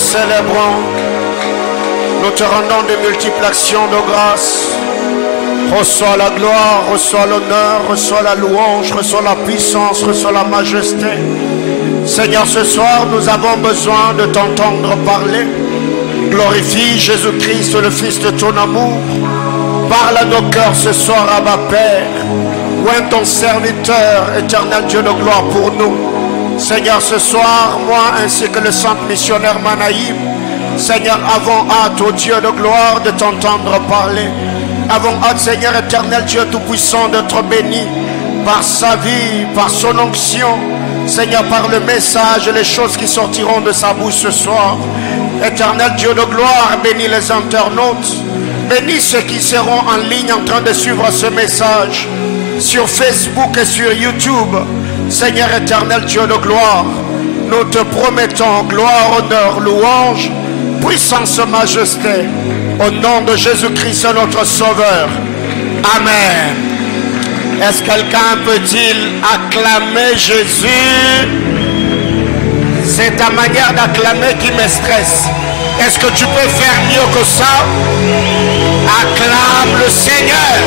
célébrons, nous te rendons de multiples actions de grâce. Reçois la gloire, reçois l'honneur, reçois la louange, reçois la puissance, reçois la majesté. Seigneur, ce soir, nous avons besoin de t'entendre parler. Glorifie Jésus-Christ, le Fils de ton amour. Parle à nos cœurs ce soir, Abba Père. Oint ton serviteur, éternel Dieu de gloire pour nous. Seigneur, ce soir, moi ainsi que le centre missionnaire Manaïm, Seigneur, avons hâte, ô Dieu de gloire, de t'entendre parler. Avons hâte, Seigneur éternel Dieu tout-puissant, d'être béni par sa vie, par son onction. Seigneur, par le message et les choses qui sortiront de sa bouche ce soir. Éternel Dieu de gloire, bénis les internautes. Bénis ceux qui seront en ligne en train de suivre ce message sur Facebook et sur YouTube. Seigneur éternel Dieu de gloire, nous te promettons gloire, honneur, louange, puissance, majesté, au nom de Jésus-Christ notre Sauveur. Amen. Est-ce que quelqu'un peut-il acclamer Jésus? C'est ta manière d'acclamer qui me stresse. Est-ce que tu peux faire mieux que ça? Acclame le Seigneur.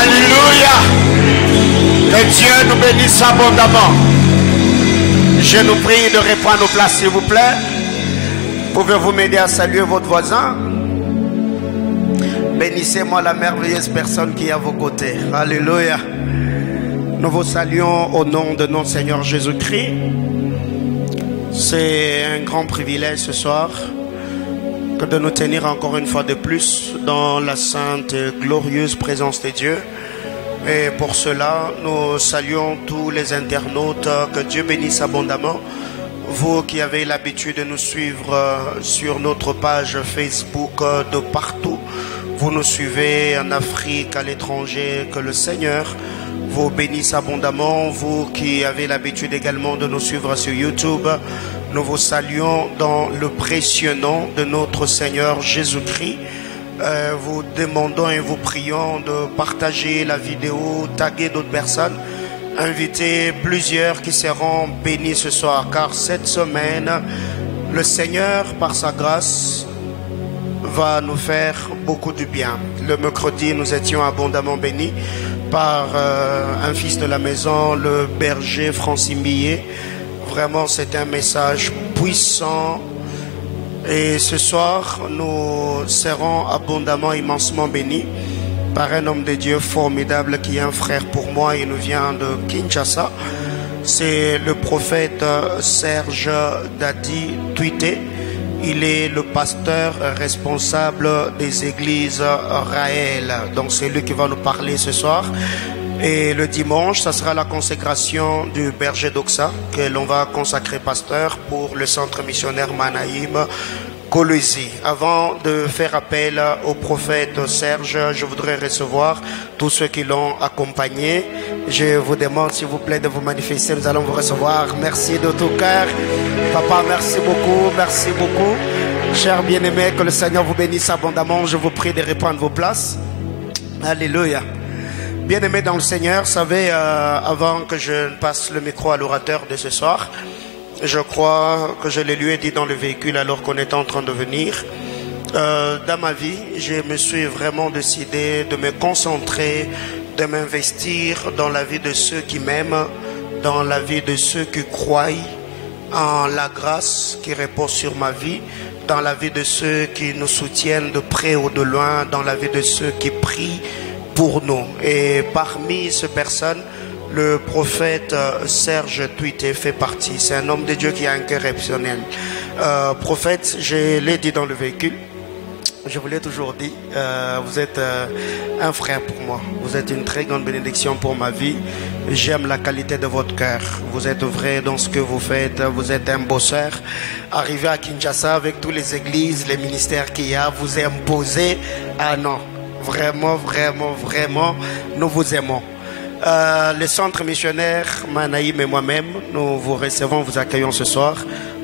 Alléluia. Que Dieu nous bénisse abondamment. Je nous prie de reprendre nos places, s'il vous plaît. Pouvez-vous m'aider à saluer votre voisin? Bénissez-moi la merveilleuse personne qui est à vos côtés. Alléluia. Nous vous saluons au nom de notre Seigneur Jésus-Christ. C'est un grand privilège ce soir que de nous tenir encore une fois de plus dans la sainte et glorieuse présence de Dieu. Et pour cela, nous saluons tous les internautes. Que Dieu bénisse abondamment. Vous qui avez l'habitude de nous suivre sur notre page Facebook de partout. Vous nous suivez en Afrique, à l'étranger. Que le Seigneur vous bénisse abondamment. Vous qui avez l'habitude également de nous suivre sur YouTube. Nous vous saluons dans le précieux nom de notre Seigneur Jésus-Christ. Vous demandons et vous prions de partager la vidéo, taguer d'autres personnes, inviter plusieurs qui seront bénis ce soir, car cette semaine, le Seigneur, par sa grâce, va nous faire beaucoup de bien. Le mercredi, nous étions abondamment bénis par un fils de la maison, le berger Francine Millet. Vraiment, c'est un message puissant. Et ce soir, nous serons abondamment, immensement bénis par un homme de Dieu formidable qui est un frère pour moi. Il nous vient de Kinshasa. C'est le prophète Serge Dadi Tuité. Il est le pasteur responsable des églises Raël. Donc c'est lui qui va nous parler ce soir. Et le dimanche, ça sera la consécration du berger d'Oxa que l'on va consacrer pasteur pour le centre missionnaire Manaïm Colosie. Avant de faire appel au prophète Serge, je voudrais recevoir tous ceux qui l'ont accompagné. Je vous demande s'il vous plaît de vous manifester, nous allons vous recevoir. Merci de tout cœur. Papa, merci beaucoup, merci beaucoup. Chers bien-aimés, que le Seigneur vous bénisse abondamment. Je vous prie de reprendre vos places. Alléluia. Bien-aimés dans le Seigneur, vous savez, avant que je ne passe le micro à l'orateur de ce soir, je crois que je le lui ai dit dans le véhicule alors qu'on était en train de venir. Dans ma vie, je me suis vraiment décidé de me concentrer, de m'investir dans la vie de ceux qui m'aiment, dans la vie de ceux qui croient en la grâce qui repose sur ma vie, dans la vie de ceux qui nous soutiennent de près ou de loin, dans la vie de ceux qui prient pour nous. Et parmi ces personnes, le prophète Serge Tuité fait partie. C'est un homme de Dieu qui a un cœur exceptionnel. Prophète, je l'ai dit dans le véhicule, je vous l'ai toujours dit, vous êtes un frère pour moi. Vous êtes une très grande bénédiction pour ma vie. J'aime la qualité de votre cœur. Vous êtes vrai dans ce que vous faites. Vous êtes un bosseur. Arrivé à Kinshasa avec toutes les églises, les ministères qu'il y a, vous imposez. Ah non. Vraiment, vraiment, vraiment, nous vous aimons. Le centre missionnaire Manaïm et moi-même, nous vous recevons, vous accueillons ce soir.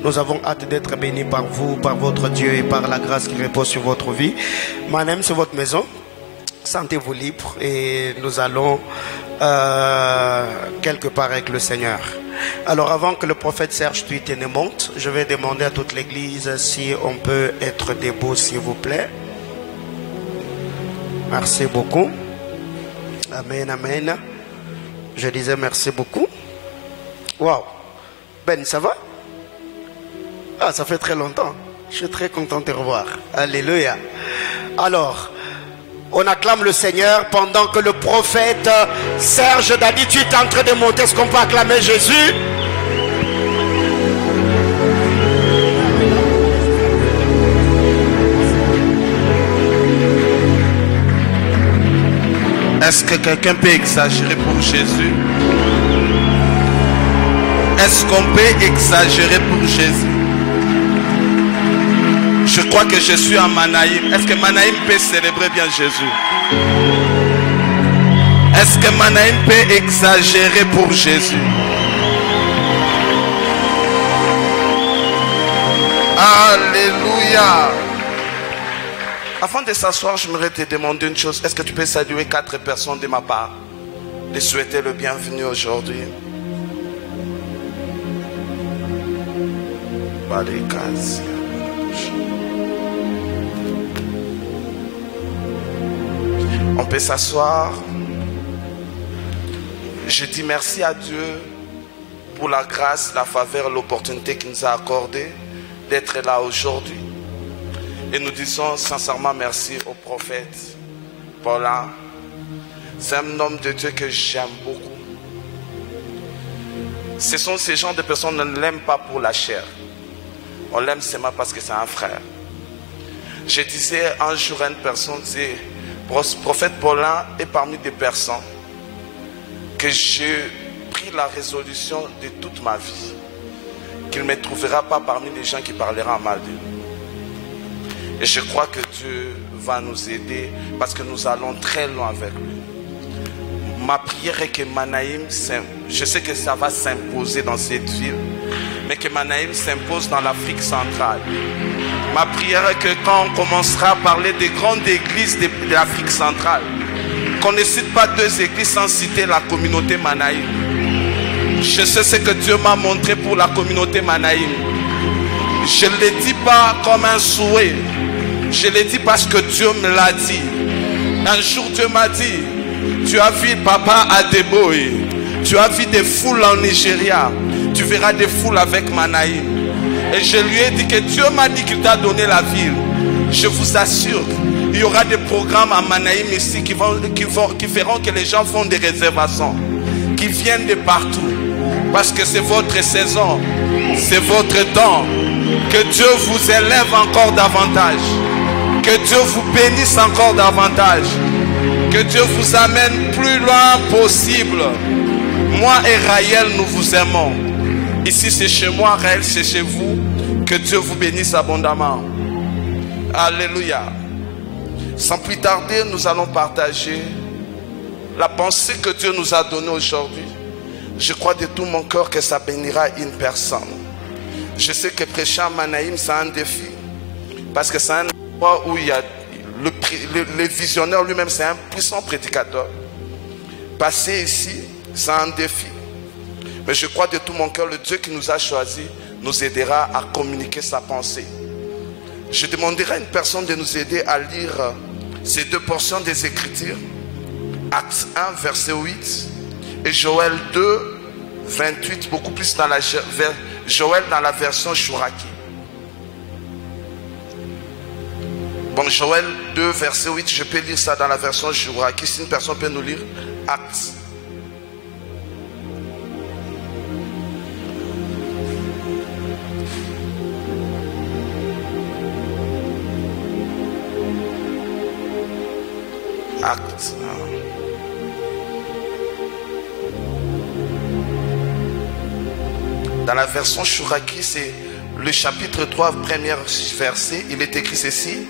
Nous avons hâte d'être bénis par vous, par votre Dieu et par la grâce qui repose sur votre vie. Manaïm, c'est votre maison. Sentez-vous libre et nous allons quelque part avec le Seigneur. Alors avant que le prophète Serge Tuitene monte, je vais demander à toute l'église si on peut être debout s'il vous plaît. Merci beaucoup. Amen, amen. Je disais merci beaucoup. Waouh. Ben, ça va? Ah, ça fait très longtemps. Je suis très content de te revoir. Alléluia. Alors, on acclame le Seigneur pendant que le prophète Serge Dadi, tu es en train de monter. Est-ce qu'on peut acclamer Jésus? Est-ce que quelqu'un peut exagérer pour Jésus? Est-ce qu'on peut exagérer pour Jésus? Je crois que je suis à Manaïm. Est-ce que Manaïm peut célébrer bien Jésus? Est-ce que Manaïm peut exagérer pour Jésus? Alléluia. Avant de s'asseoir, je voudrais te demander une chose. Est-ce que tu peux saluer 4 personnes de ma part? Les souhaiter le bienvenu aujourd'hui. On peut s'asseoir. Je dis merci à Dieu pour la grâce, la faveur, l'opportunité qu'il nous a accordée d'être là aujourd'hui. Et nous disons sincèrement merci au prophète Paulin. C'est un homme de Dieu que j'aime beaucoup. Ce sont ces gens de personnes qui ne l'aiment pas pour la chair. On l'aime seulement parce que c'est un frère. Je disais un jour à une personne, prophète Paulin est parmi des personnes que j'ai pris la résolution de toute ma vie qu'il ne me trouvera pas parmi les gens qui parleront mal de lui. Et je crois que Dieu va nous aider parce que nous allons très loin avec lui. Ma prière est que Manaïm, je sais que ça va s'imposer dans cette ville, mais que Manaïm s'impose dans l'Afrique centrale. Ma prière est que quand on commencera à parler des grandes églises de l'Afrique centrale, qu'on ne cite pas 2 églises sans citer la communauté Manaïm. Je sais ce que Dieu m'a montré pour la communauté Manaïm. Je ne le dis pas comme un souhait. Je le dis parce que Dieu me l'a dit. Un jour Dieu m'a dit, tu as vu papa à Deboé, tu as vu des foules en Nigeria, tu verras des foules avec Manaïm. Et je lui ai dit que Dieu m'a dit qu'il t'a donné la ville. Je vous assure, il y aura des programmes à Manaïm ici qui feront que les gens font des réservations, qui viennent de partout. Parce que c'est votre saison, c'est votre temps. Que Dieu vous élève encore davantage. Que Dieu vous bénisse encore davantage. Que Dieu vous amène plus loin possible. Moi et Raël, nous vous aimons. Ici c'est chez moi, Raël c'est chez vous. Que Dieu vous bénisse abondamment. Alléluia. Sans plus tarder, nous allons partager la pensée que Dieu nous a donnée aujourd'hui. Je crois de tout mon cœur que ça bénira une personne. Je sais que prêcher à Manaïm, c'est un défi. Parce que c'est un endroit où il y a le visionnaire lui-même, c'est un puissant prédicateur. Passer ici, c'est un défi. Mais je crois de tout mon cœur, le Dieu qui nous a choisis nous aidera à communiquer sa pensée. Je demanderai à une personne de nous aider à lire ces 2 portions des Écritures. Acte 1, verset 8 et Joël 2, 28, beaucoup plus dans la Joël dans la version Chouraki. Bon, Joël 2, verset 8, je peux lire ça dans la version Chouraki. Si une personne peut nous lire, Acte. Acte. Dans la version Chouraki, c'est le chapitre 3, premier verset. Il est écrit ceci.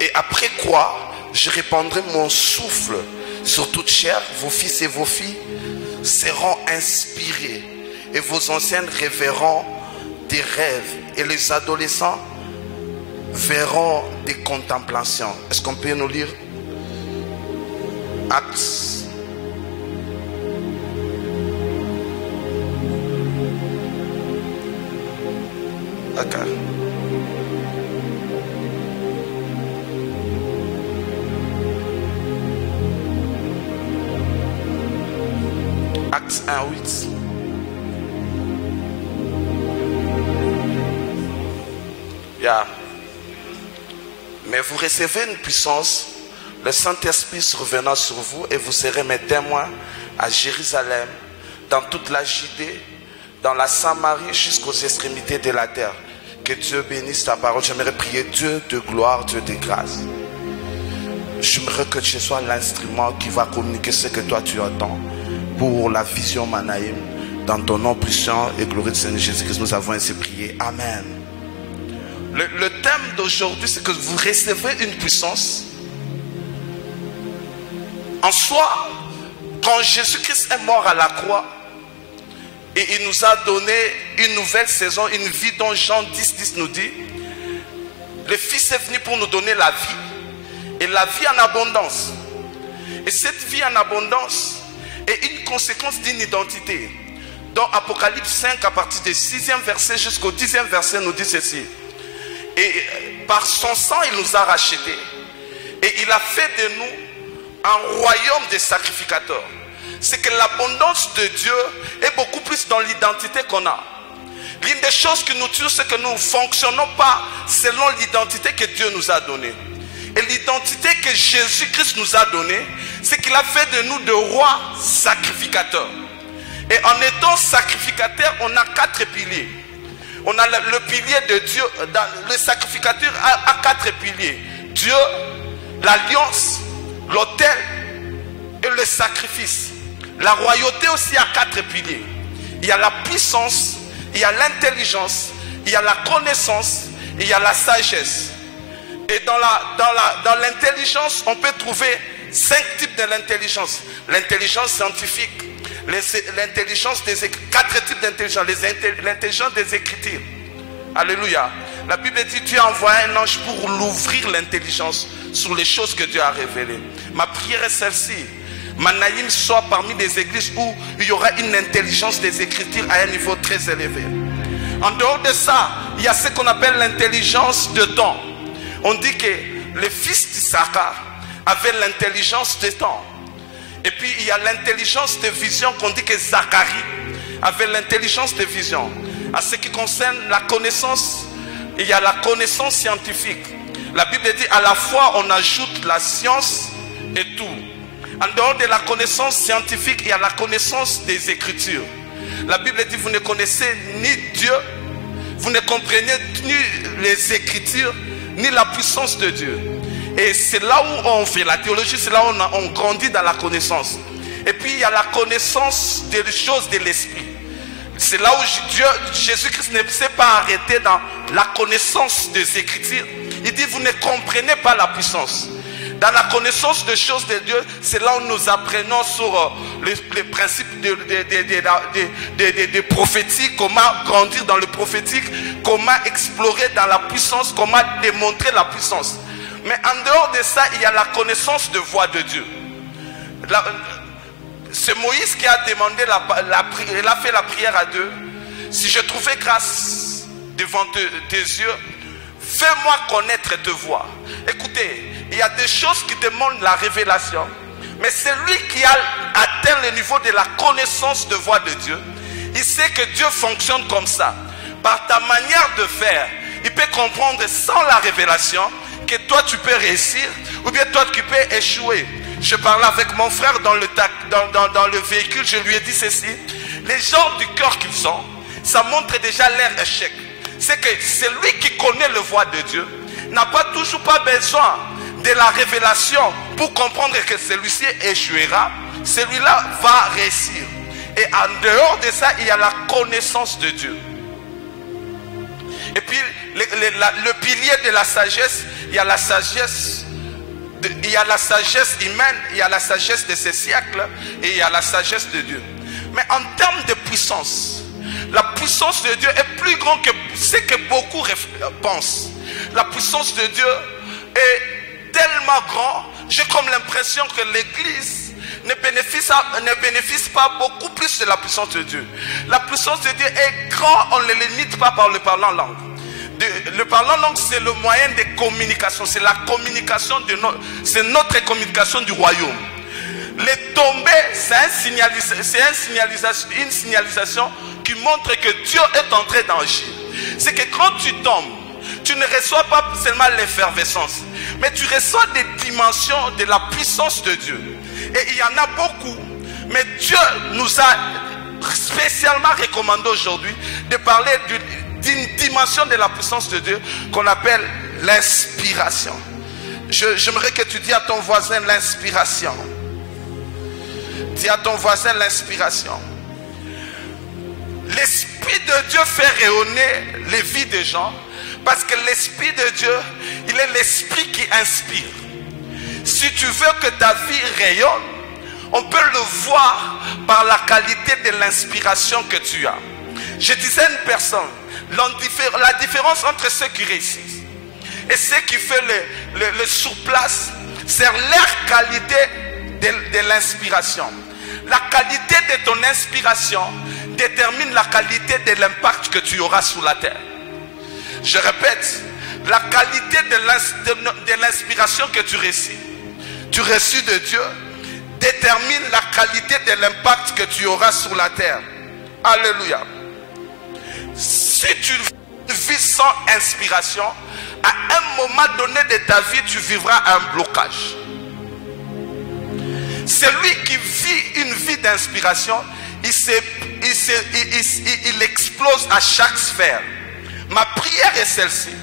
Et après quoi, je répandrai mon souffle sur toute chair. Vos fils et vos filles seront inspirés. Et vos anciennes rêveront des rêves. Et les adolescents verront des contemplations. Est-ce qu'on peut nous lire Actes. D'accord. Acte 1, 8. Yeah. Mais vous recevez une puissance, le Saint-Esprit revenant sur vous, et vous serez mes témoins à Jérusalem, dans toute la Judée, dans la Samarie, jusqu'aux extrémités de la terre. Que Dieu bénisse ta parole. J'aimerais prier Dieu de gloire, Dieu de grâce. J'aimerais que tu sois l'instrument qui va communiquer ce que toi tu entends pour la vision Manaïm. Dans ton nom puissant et glorieux de Seigneur Jésus-Christ, nous avons ainsi prié. Amen. Le thème d'aujourd'hui, c'est que vous recevez une puissance. En soi, quand Jésus-Christ est mort à la croix, et il nous a donné une nouvelle saison, une vie dont Jean 10 nous dit, le Fils est venu pour nous donner la vie, et la vie en abondance. Et cette vie en abondance est une conséquence d'une identité. Dans Apocalypse 5, à partir du 6e verset jusqu'au 10e verset, nous dit ceci. Et par son sang, il nous a rachetés. Et il a fait de nous un royaume de sacrificateurs. C'est que l'abondance de Dieu est beaucoup plus dans l'identité qu'on a. L'une des choses qui nous tue, c'est que nous ne fonctionnons pas selon l'identité que Dieu nous a donnée. Et l'identité que Jésus-Christ nous a donnée, c'est qu'il a fait de nous de rois sacrificateurs. Et en étant sacrificateur, on a 4 piliers. On a le pilier de Dieu, le sacrificateur a 4 piliers. Dieu, l'alliance, l'autel et le sacrifice. La royauté aussi a 4 piliers. Il y a la puissance, il y a l'intelligence, il y a la connaissance, et il y a la sagesse. Et dans l'intelligence, on peut trouver 5 types de l'intelligence. L'intelligence scientifique, l'intelligence des 4 types d'intelligence, l'intelligence des Écritures. Alléluia. La Bible dit Dieu a envoyé un ange pour l'ouvrir l'intelligence sur les choses que Dieu a révélées. Ma prière est celle-ci. Manaïm soit parmi les églises où il y aura une intelligence des Écritures à un niveau très élevé. En dehors de ça, il y a ce qu'on appelle l'intelligence de temps. On dit que le fils d'Issachar avait l'intelligence de temps. Et puis il y a l'intelligence de vision qu'on dit que Zacharie avait l'intelligence de vision. À ce qui concerne la connaissance, il y a la connaissance scientifique. La Bible dit à la fois on ajoute la science et tout. En dehors de la connaissance scientifique, il y a la connaissance des Écritures. La Bible dit vous ne connaissez ni Dieu, vous ne comprenez ni les Écritures, ni la puissance de Dieu. Et c'est là où on fait la théologie, c'est là où on grandit dans la connaissance. Et puis il y a la connaissance des choses de l'esprit. C'est là où Jésus-Christ ne s'est pas arrêté dans la connaissance des Écritures. Il dit vous ne comprenez pas la puissance. Dans la connaissance des choses de Dieu, c'est là où nous apprenons sur les principes de prophétique, comment grandir dans le prophétique, comment explorer dans la puissance, comment démontrer la puissance. Mais en dehors de ça, il y a la connaissance de voix de Dieu. C'est Moïse qui a demandé, il a fait la prière à Dieu. Si je trouvais grâce devant tes yeux, fais-moi connaître tes voix. Écoutez, il y a des choses qui demandent la révélation. Mais celui qui a atteint le niveau de la connaissance de voix de Dieu, il sait que Dieu fonctionne comme ça. Par ta manière de faire, il peut comprendre sans la révélation que toi tu peux réussir ou bien toi tu peux échouer. Je parlais avec mon frère dans le véhicule, je lui ai dit ceci. Les gens du cœur qu'ils sont, ça montre déjà leur échec. C'est que celui qui connaît le voix de Dieu n'a toujours pas besoin de la révélation pour comprendre que celui-ci échouera. Celui-là va réussir. Et en dehors de ça, il y a la connaissance de Dieu. Et puis le pilier de la sagesse, il y a la sagesse, il y a la sagesse humaine, il y a la sagesse de ces siècles et il y a la sagesse de Dieu. Mais en termes de puissance, la puissance de Dieu est plus grande que ce que beaucoup pensent. La puissance de Dieu est tellement grande, j'ai comme l'impression que l'Église ne bénéficie pas beaucoup plus de la puissance de Dieu. La puissance de Dieu est grande, on ne le limite pas par le parlant en langue. le parlant langue, c'est le moyen de communication. C'est la communication c'est notre communication du royaume. Les tombées, c'est une signalisation qui montre que Dieu est en train d'agir. C'est que quand tu tombes, tu ne reçois pas seulement l'effervescence, mais tu reçois des dimensions de la puissance de Dieu. Et il y en a beaucoup, mais Dieu nous a spécialement recommandé aujourd'hui de parler d'une dimension de la puissance de Dieu qu'on appelle l'inspiration. J'aimerais que tu dises à ton voisin l'inspiration. Dis à ton voisin l'inspiration. L'Esprit de Dieu fait rayonner les vies des gens parce que l'Esprit de Dieu, il est l'Esprit qui inspire. Si tu veux que ta vie rayonne, on peut le voir par la qualité de l'inspiration que tu as. Je disais à une personne, la différence entre ceux qui réussissent et ceux qui font le surplace, c'est leur qualité de l'inspiration. La qualité de ton inspiration détermine la qualité de l'impact que tu auras sur la terre. Je répète, la qualité de l'inspiration que tu reçus de Dieu, détermine la qualité de l'impact que tu auras sur la terre. Alléluia. Si tu vis sans inspiration, à un moment donné de ta vie, tu vivras un blocage. Celui qui vit une vie d'inspiration, il explose à chaque sphère. Ma prière est celle-ci: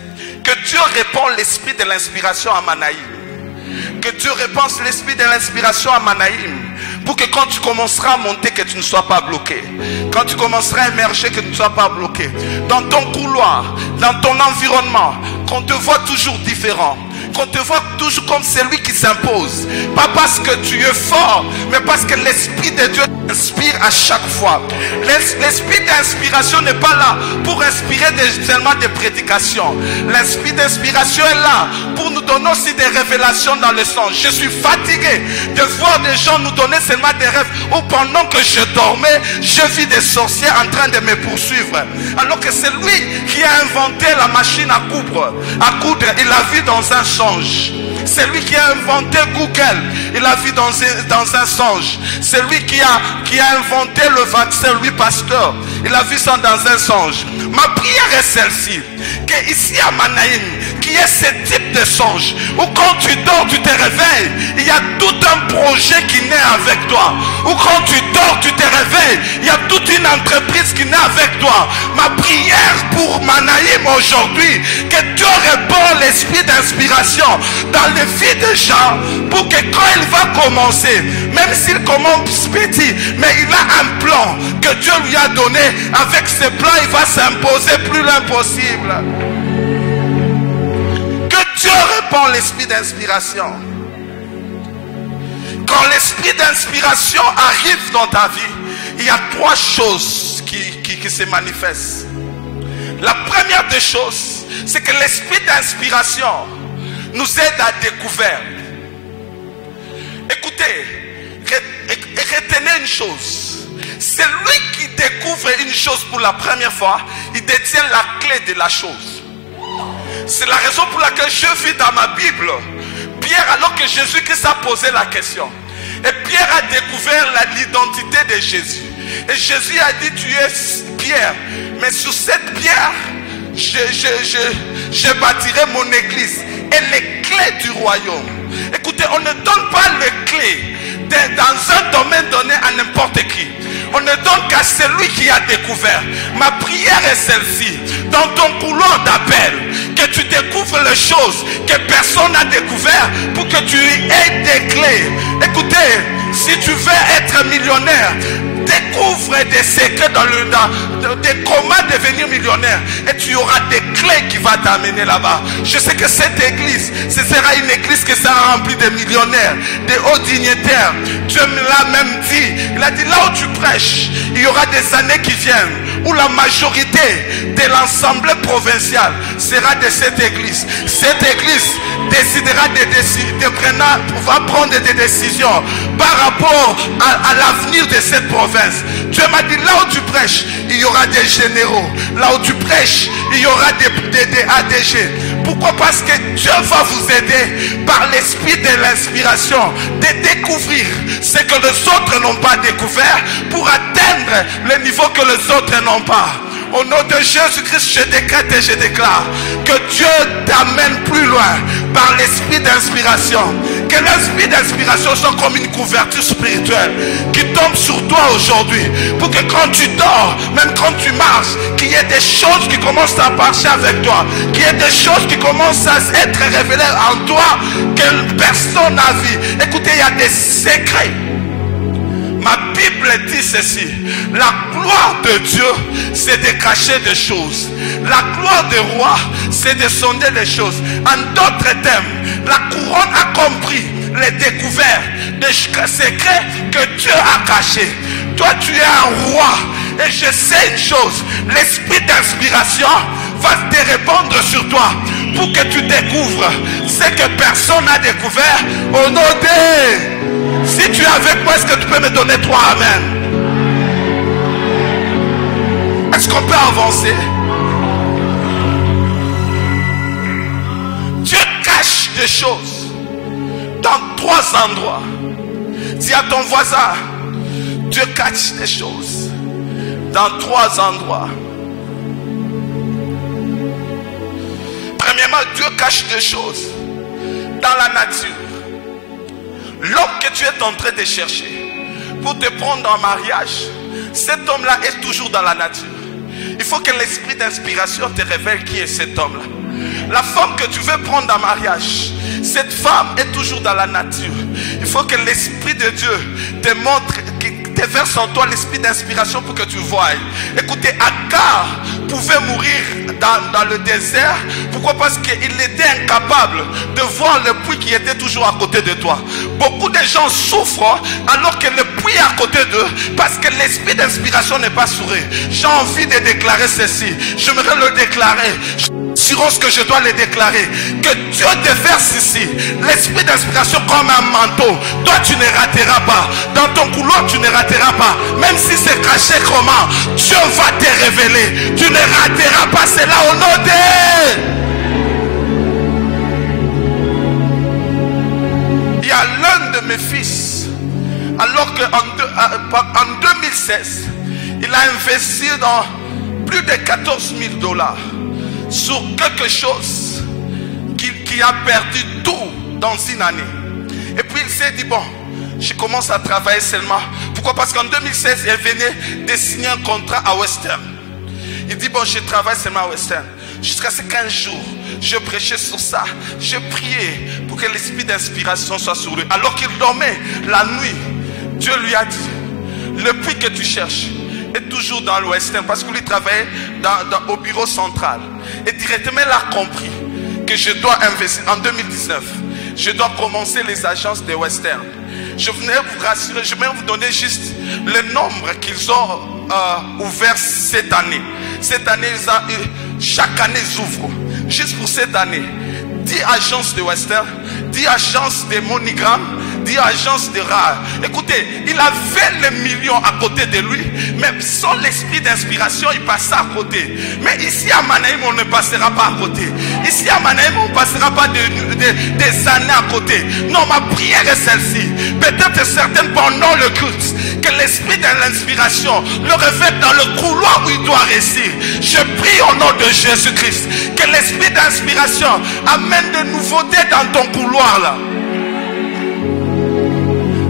que Dieu répande l'esprit de l'inspiration à Manaïm. Que Dieu répande l'esprit de l'inspiration à Manaïm, pour que quand tu commenceras à monter, que tu ne sois pas bloqué. Quand tu commenceras à émerger, que tu ne sois pas bloqué. Dans ton couloir, dans ton environnement, qu'on te voit toujours différent. Qu'on te voit toujours comme celui qui s'impose. Pas parce que tu es fort, mais parce que l'Esprit de Dieu inspire à chaque fois. L'esprit d'inspiration n'est pas là pour inspirer seulement des prédications. L'esprit d'inspiration est là pour nous donner aussi des révélations dans le songe. Je suis fatigué de voir des gens nous donner seulement des rêves où pendant que je dormais, je vis des sorciers en train de me poursuivre. Alors que c'est lui qui a inventé la machine à coudre, il l'a vu dans un songe. C'est lui qui a inventé Google, il l'a vu dans un songe. C'est lui qui a inventé le vaccin, lui pasteur, il a vu ça dans un songe. Ma prière est celle-ci: que ici à Manaïm, qu'il y ait ce type de songe où quand tu dors, tu te réveilles, il y a tout un projet qui naît avec toi. Ou quand tu dors, tu te réveilles, il y a toute une entreprise qui naît avec toi. Ma prière pour Manaïm aujourd'hui, que Dieu répand l'esprit d'inspiration dans les vies des gens, pour que quand il va commencer, même s'il commence petit, mais il a un plan que Dieu lui a donné. Avec ce plan, il va s'imposer plus l'impossible. Que Dieu répand l'esprit d'inspiration. Quand l'esprit d'inspiration arrive dans ta vie, il y a trois choses qui se manifestent. La première des choses, c'est que l'esprit d'inspiration nous aide à découvrir. Écoutez, retenez une chose. Celui qui découvre une chose pour la première fois, il détient la clé de la chose. C'est la raison pour laquelle je vis dans ma Bible Pierre, alors que Jésus-Christ a posé la question, et Pierre a découvert l'identité de Jésus. Et Jésus a dit: tu es Pierre, mais sur cette pierre je bâtirai mon église et les clés du royaume. Écoutez, on ne donne pas les clés dans un domaine donné à n'importe qui. On ne donne qu'à celui qui a découvert. Ma prière est celle-ci: dans ton couloir d'appel, que tu découvres les choses que personne n'a découvert, pour que tu aies des clés. Écoutez, si tu veux être millionnaire, découvre des secrets de comment devenir millionnaire, et tu auras des clés qui vont t'amener là-bas. Je sais que cette église, ce sera une église qui sera remplie de millionnaires, de hauts dignitaires. Dieu me l'a même dit. Il a dit: là où tu prêches, il y aura des années qui viennent où la majorité de l'ensemble provincial sera de cette église. Cette église va prendre des décisions par rapport à l'avenir de cette province. Dieu m'a dit, là où tu prêches, il y aura des généraux. Là où tu prêches, il y aura des ADG. Pourquoi? Parce que Dieu va vous aider par l'esprit de l'inspiration de découvrir ce que les autres n'ont pas découvert pour atteindre le niveau que les autres n'ont pas. Au nom de Jésus-Christ, je décrète et je déclare que Dieu t'amène plus loin par l'esprit d'inspiration. Que l'esprit d'inspiration soit comme une couverture spirituelle qui tombe sur toi aujourd'hui. Pour que quand tu dors, même quand tu marches, qu'il y ait des choses qui commencent à marcher avec toi. Qu'il y ait des choses qui commencent à être révélées en toi que personne n'a vu. Écoutez, il y a des secrets. Ma Bible dit ceci: la gloire de Dieu, c'est de cacher des choses. La gloire des rois, c'est de sonder les choses. En d'autres termes, la couronne a compris les découvertes des secrets que Dieu a cachés. Toi, tu es un roi. Et je sais une chose, l'esprit d'inspiration va te répondre sur toi pour que tu découvres ce que personne n'a découvert. Au nom de... Si tu es avec moi, est-ce que tu peux me donner 3 amen? Est-ce qu'on peut avancer? Dieu cache des choses dans 3 endroits. Dis à ton voisin, Dieu cache des choses dans 3 endroits. Premièrement, Dieu cache des choses dans la nature. L'homme que tu es en train de chercher pour te prendre en mariage, cet homme-là est toujours dans la nature. Il faut que l'esprit d'inspiration te révèle qui est cet homme-là. La femme que tu veux prendre en mariage, cette femme est toujours dans la nature. Il faut que l'esprit de Dieu te montre, te verse en toi l'esprit d'inspiration pour que tu voies. Écoutez, Agar pouvait mourir dans le désert. Pourquoi? Parce qu'il était incapable de voir le puits qui était toujours à côté de toi. Beaucoup de gens souffrent alors que le puits est à côté d'eux parce que l'esprit d'inspiration n'est pas sourd. J'ai envie de déclarer ceci. J'aimerais le déclarer. Sur ce que je dois le déclarer, que Dieu te verse ici l'esprit d'inspiration comme un manteau. Toi tu ne rateras pas. Dans ton couloir tu ne rateras pas. Même si c'est caché comment, Dieu va te révéler. Tu ne rateras pas cela au nom de... Il y a l'un de mes fils, alors qu'en 2016 il a investi dans plus de 14 000 $ sur quelque chose qui a perdu tout dans une année. Et puis il s'est dit, bon, je commence à travailler seulement. Pourquoi? Parce qu'en 2016, il venait de signer un contrat à Western. Il dit, bon, je travaille seulement à Western. Jusqu'à ces 15 jours, je prêchais sur ça. Je priais pour que l'esprit d'inspiration soit sur lui. Alors qu'il dormait la nuit, Dieu lui a dit, le puits que tu cherches est toujours dans le Western, parce qu'il travaillait au bureau central. Et directement il a compris que je dois investir. En 2019, je dois commencer les agences de Western. Je venais vous rassurer, je vais vous donner juste le nombre qu'ils ont ouvert cette année. Cette année, chaque année ils ouvrent. Juste pour cette année, 10 agences de Western, 10 agences de MoneyGram, 10 agences de RAR. Écoutez, il avait les millions à côté de lui, mais sans l'esprit d'inspiration, il passait à côté. Mais ici à Manaïm, on ne passera pas à côté. Ici à Manaïm, on ne passera pas des années à côté. Non, ma prière est celle-ci. Peut-être certaines pendant le culte, que l'esprit de l'inspiration le révèle dans le couloir où il doit réussir. Je prie au nom de Jésus-Christ que l'esprit d'inspiration amène de nouveautés dans ton couloir là.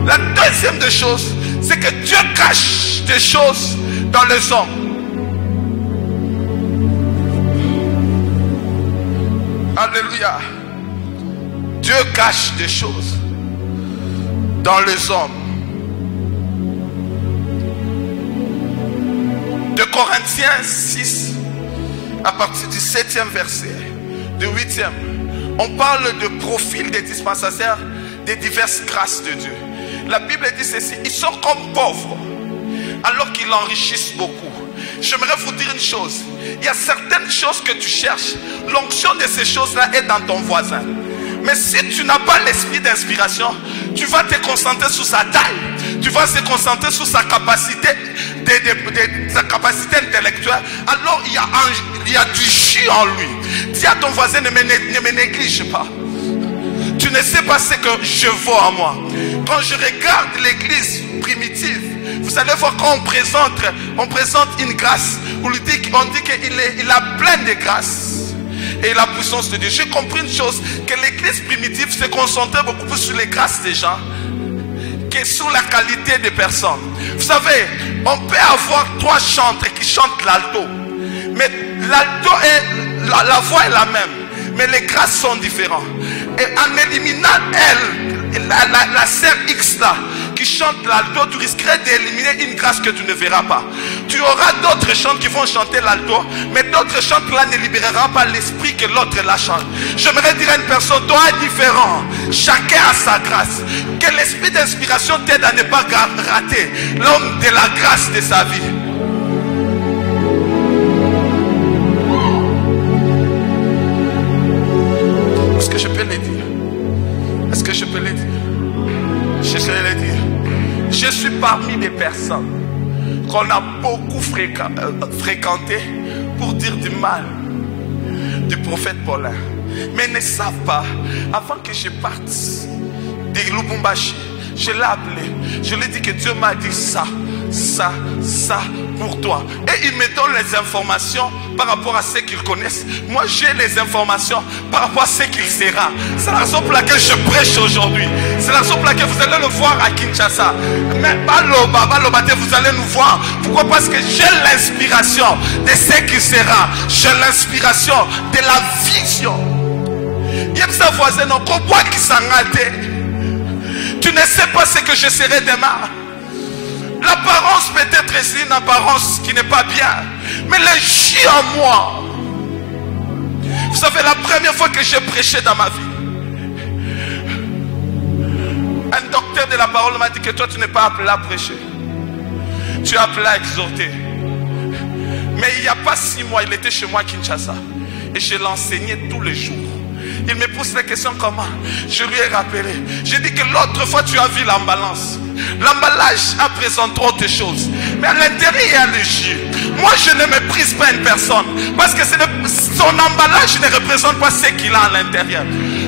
La deuxième des choses, c'est que Dieu cache des choses dans les hommes. Alléluia. Dieu cache des choses dans les hommes. 2 Corinthiens 6, à partir du 7e verset, du 8e, on parle de profil des dispensateurs des diverses grâces de Dieu. La Bible dit ceci: ils sont comme pauvres alors qu'ils enrichissent beaucoup. J'aimerais vous dire une chose. Il y a certaines choses que tu cherches. L'onction de ces choses-là est dans ton voisin. Mais si tu n'as pas l'esprit d'inspiration, tu vas te concentrer sur sa taille. Tu vas te concentrer sur sa capacité, sa capacité intellectuelle. Alors il y a du jus en lui. Dis à ton voisin, ne me néglige pas. Tu ne sais pas ce que je vois en moi. Quand je regarde l'église primitive, vous allez voir quand on présente une grâce. On dit qu'il a plein de grâces. Et la puissance de Dieu. J'ai compris une chose, que l'église primitive se concentrait beaucoup plus sur les grâces des gens que sur la qualité des personnes. Vous savez, on peut avoir 3 chanteurs qui chantent l'alto. Mais l'alto la voix est la même. Mais les grâces sont différentes. Et en éliminant la sœur X là, qui chante l'alto, tu risquerais d'éliminer une grâce que tu ne verras pas. Tu auras d'autres chants qui vont chanter l'alto, mais d'autres chants là ne libéreront pas l'esprit que l'autre la chante. J'aimerais dire à une personne, toi est différent. Chacun a sa grâce. Que l'esprit d'inspiration t'aide à ne pas rater l'homme de la grâce de sa vie. Est-ce que je peux le dire? Est-ce que je peux le dire? Je sais le dire. Je suis parmi des personnes qu'on a beaucoup fréquenté pour dire du mal du prophète Paulin. Mais ils ne savent pas, avant que je parte de Lubumbashi, je l'ai appelé, je lui ai dit que Dieu m'a dit ça pour toi. Et il me donne les informations par rapport à ce qu'ils connaissent. Moi j'ai les informations par rapport à ce qu'il sera. C'est la raison pour laquelle je prêche aujourd'hui. C'est la raison pour laquelle vous allez le voir à Kinshasa. Mais Baloba, vous allez nous voir. Pourquoi? Parce que j'ai l'inspiration de ce qui sera. J'ai l'inspiration de la vision. Il y a sa voisin, non, qui s'en raté. Tu ne sais pas ce que je serai demain. L'apparence peut être ici une apparence qui n'est pas bien, mais le jus en moi. Vous savez, la première fois que j'ai prêché dans ma vie, un docteur de la parole m'a dit que toi tu n'es pas appelé à prêcher, tu es appelé à exhorter. Mais il n'y a pas 6 mois, il était chez moi à Kinshasa et je l'enseignais tous les jours. Il me pose la question comment. Je lui ai rappelé. J'ai dit que l'autre fois tu as vu l'emballance. L'emballage présente autre chose. Mais à l'intérieur il y a le jus. Moi je ne méprise pas une personne. Parce que son emballage ne représente pas ce qu'il a à l'intérieur.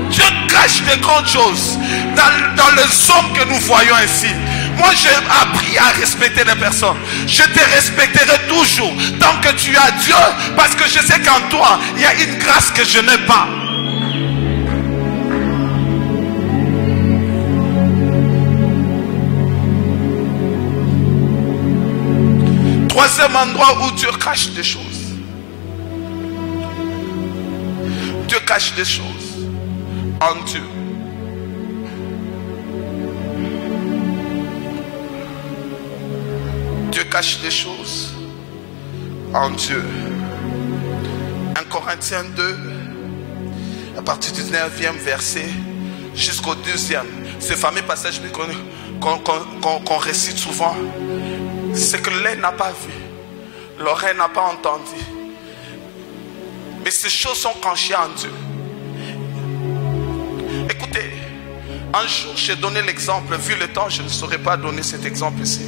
Dieu cache de grandes choses dans les hommes que nous voyons ici. Moi j'ai appris à respecter les personnes. Je te respecterai toujours tant que tu as Dieu. Parce que je sais qu'en toi il y a une grâce que je n'ai pas. Troisième endroit où Dieu cache des choses. Dieu cache des choses en Dieu. Dieu cache des choses en Dieu. 1 Corinthiens 2, à partir du 9e verset jusqu'au 2e. Ce fameux passage qu'on récite souvent. Ce que l'œil n'a pas vu, l'oreille n'a pas entendu. Mais ces choses sont cachées en Dieu. Écoutez, un jour j'ai donné l'exemple, vu le temps, je ne saurais pas donner cet exemple ici.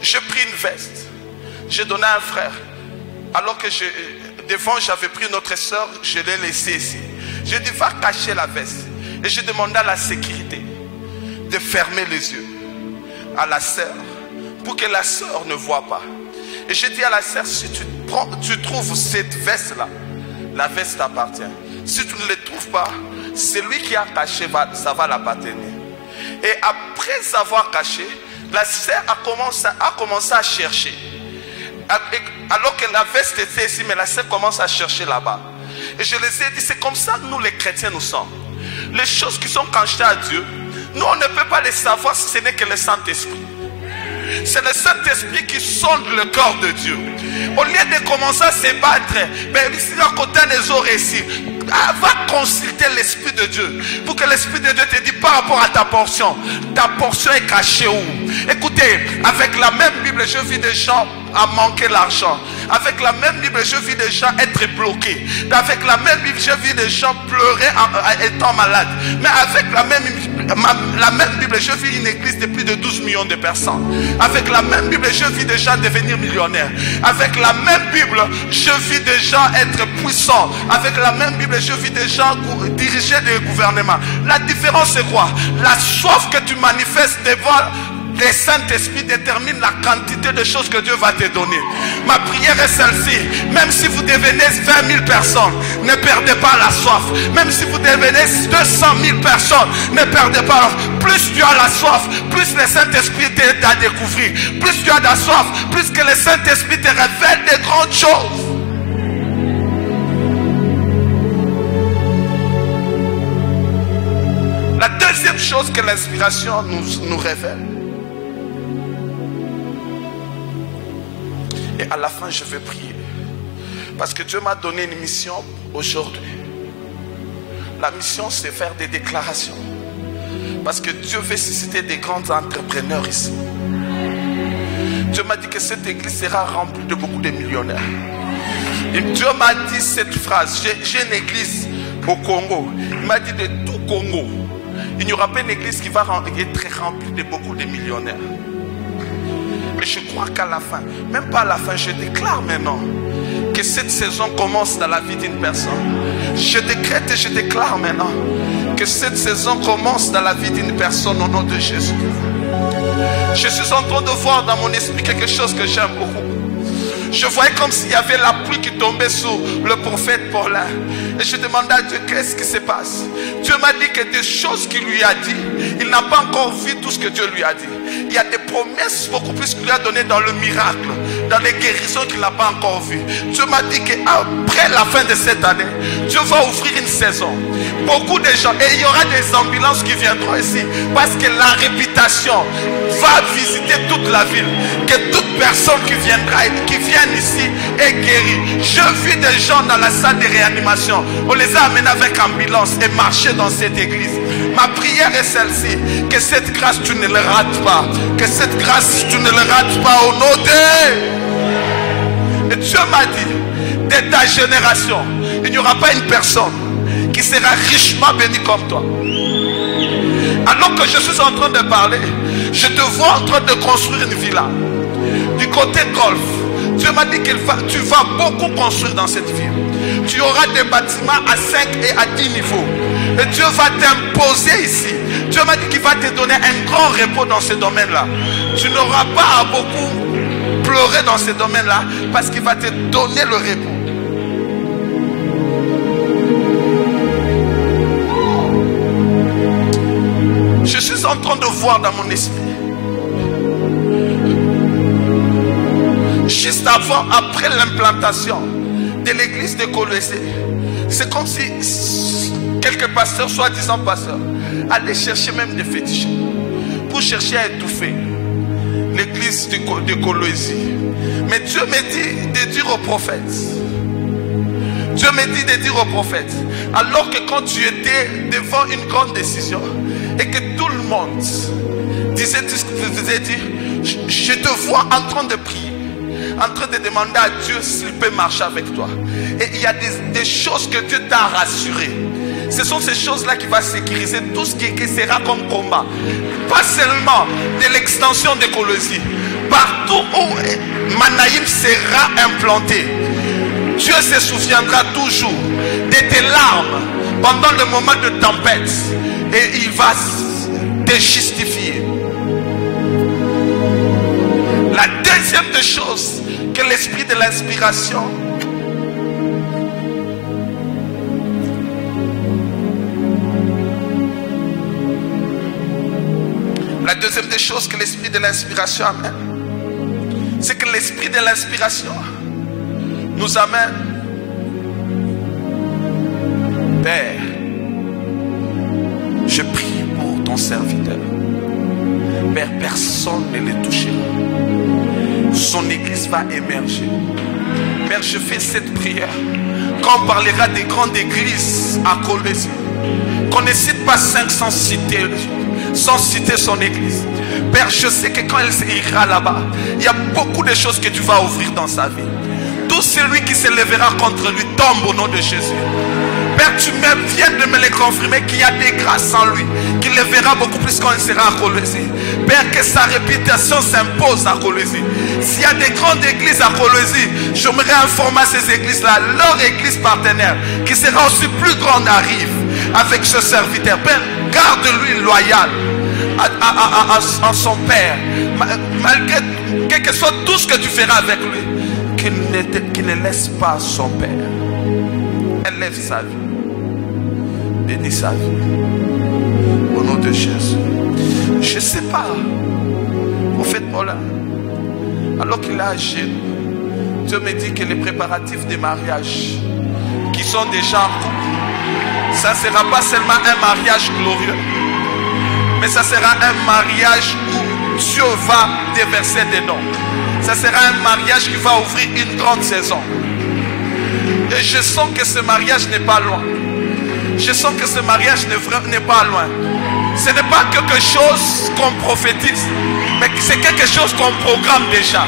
J'ai pris une veste, j'ai donné à un frère. Alors que devant j'avais pris notre soeur, je l'ai laissée ici. J'ai dit va cacher la veste. Et j'ai demandé à la sécurité de fermer les yeux à la sœur, pour que la sœur ne voit pas. Et j'ai dit à la sœur, si tu trouves cette veste-là, la veste t'appartient. Si tu ne le trouves pas, celui qui a caché, ça va l'appartenir. Et après avoir caché, la sœur a commencé à chercher. Alors que la veste était ici, mais la sœur commence à chercher là-bas. Et je les ai dit, c'est comme ça que nous les chrétiens nous sommes. Les choses qui sont cachées à Dieu, nous on ne peut pas les savoir si ce n'est que le Saint-Esprit. C'est le Saint-Esprit qui sonde le corps de Dieu. Au lieu de commencer à se battre, mais ici à côté des oreilles ici, va consulter l'Esprit de Dieu. Pour que l'Esprit de Dieu te dise par rapport à ta portion est cachée où? Écoutez, avec la même Bible, je vis des gens à manquer l'argent. Avec la même Bible, je vis des gens être bloqués. Avec la même Bible, je vis des gens pleurer étant malades. Mais avec la même Bible, je vis une église de plus de 12 millions de personnes. Avec la même Bible, je vis des gens devenir millionnaires. Avec la même Bible, je vis des gens être puissants. Avec la même Bible, je vis des gens diriger des gouvernements. La différence c'est quoi? La soif que tu manifestes devant le Saint-Esprit détermine la quantité de choses que Dieu va te donner. Ma prière est celle-ci. Même si vous devenez 20 000 personnes, ne perdez pas la soif. Même si vous devenez 200 000 personnes, ne perdez pas la soif. Plus tu as la soif, plus le Saint-Esprit t'aide à découvrir. Plus tu as la soif, plus que le Saint-Esprit te révèle des grandes choses. La deuxième chose que l'inspiration nous révèle. Et à la fin, je vais prier. Parce que Dieu m'a donné une mission aujourd'hui. La mission, c'est faire des déclarations. Parce que Dieu veut susciter des grands entrepreneurs ici. Dieu m'a dit que cette église sera remplie de beaucoup de millionnaires. Et Dieu m'a dit cette phrase. J'ai une église au Congo. Il m'a dit de tout Congo. Il n'y aura pas une église qui va être remplie de beaucoup de millionnaires. Mais je crois qu'à la fin, même pas à la fin, je déclare maintenant que cette saison commence dans la vie d'une personne. Je décrète et je déclare maintenant que cette saison commence dans la vie d'une personne au nom de Jésus. Je suis en train de voir dans mon esprit quelque chose que j'aime beaucoup. Je voyais comme s'il y avait la pluie qui tombait sur le prophète Paulin. Et je demandais à Dieu, qu'est-ce qui se passe? Dieu m'a dit que des choses qu'il lui a dit, il n'a pas encore vu tout ce que Dieu lui a dit. Il y a des promesses beaucoup plus qu'il lui a données dans le miracle, dans les guérisons qu'il n'a pas encore vues. Dieu m'a dit qu'après la fin de cette année, Dieu va ouvrir une saison. Beaucoup de gens, et il y aura des ambulances qui viendront ici, parce que la réputation va visiter toute la ville. Que toute personne qui vient ici est guérie. Je vis des gens dans la salle de réanimation. On les a amenés avec ambulance et marché dans cette église. Ma prière est celle-ci. Que cette grâce, tu ne le rates pas. Que cette grâce, tu ne le rates pas au nom de... Et Dieu m'a dit, de ta génération, il n'y aura pas une personne qui sera richement bénie comme toi. Alors que je suis en train de parler, je te vois en train de construire une villa. Du côté golf, Dieu m'a dit que tu vas beaucoup construire dans cette ville. Tu auras des bâtiments à 5 et à 10 niveaux. Et Dieu va t'imposer ici. Dieu m'a dit qu'il va te donner un grand repos dans ce domaine-là. Tu n'auras pas à beaucoup pleurer dans ce domaine-là parce qu'il va te donner le repos. Je suis en train de voir dans mon esprit. Juste avant, après l'implantation de l'église de Colossée, c'est comme si quelques pasteurs, soi-disant pasteurs, allaient chercher même des fétiches pour chercher à étouffer l'église de Colossée. Mais Dieu me dit de dire aux prophètes. Dieu me dit de dire aux prophètes, alors que quand tu étais devant une grande décision et que tout le monde disait tout ce que tu faisais dire, je te vois en train de prier, en train de demander à Dieu s'il peut marcher avec toi. Et il y a des choses que Dieu t'a rassuré. Ce sont ces choses-là qui vont sécuriser tout ce qui sera comme combat. Pas seulement de l'extension de Colossée. Partout où Manaïm sera implanté, Dieu se souviendra toujours de tes larmes pendant le moment de tempête. Et il va te justifier. La deuxième des choses que l'esprit de l'inspiration amène, c'est que l'esprit de l'inspiration nous amène, Père, je prie pour ton serviteur. Père, personne ne le touchera. Son église va émerger. Père, je fais cette prière. Quand on parlera des grandes églises à Colossée, qu'on ne cite pas 500 cités sans citer son église. Père, je sais que quand elle ira là-bas, il y a beaucoup de choses que tu vas ouvrir dans sa vie. Tout celui qui se lèvera contre lui tombe au nom de Jésus. Père, tu viens de me le confirmer qu'il y a des grâces en lui, qu'il le verra beaucoup plus quand il sera à Colosie. Père, que sa réputation s'impose à Colosie. S'il y a des grandes églises à Colosie, j'aimerais informer ces églises-là, leur église partenaire, qui sera aussi plus grande, arrive avec ce serviteur. Père, garde-lui loyal à son Père, malgré quel que soit tout ce que tu feras avec lui, qu'il ne laisse pas son Père. Élève sa vie. Bénis sa vie. Au nom de Jésus. Je ne sais pas. Prophète Paulin, alors qu'il est âgé, Dieu me dit que les préparatifs des mariages qui sont déjà en cours, ça ne sera pas seulement un mariage glorieux, mais ça sera un mariage où Dieu va déverser des dons. Ça sera un mariage qui va ouvrir une grande saison. Et je sens que ce mariage n'est pas loin. Je sens que ce mariage n'est pas loin. Ce n'est pas quelque chose qu'on prophétise, mais c'est quelque chose qu'on programme déjà.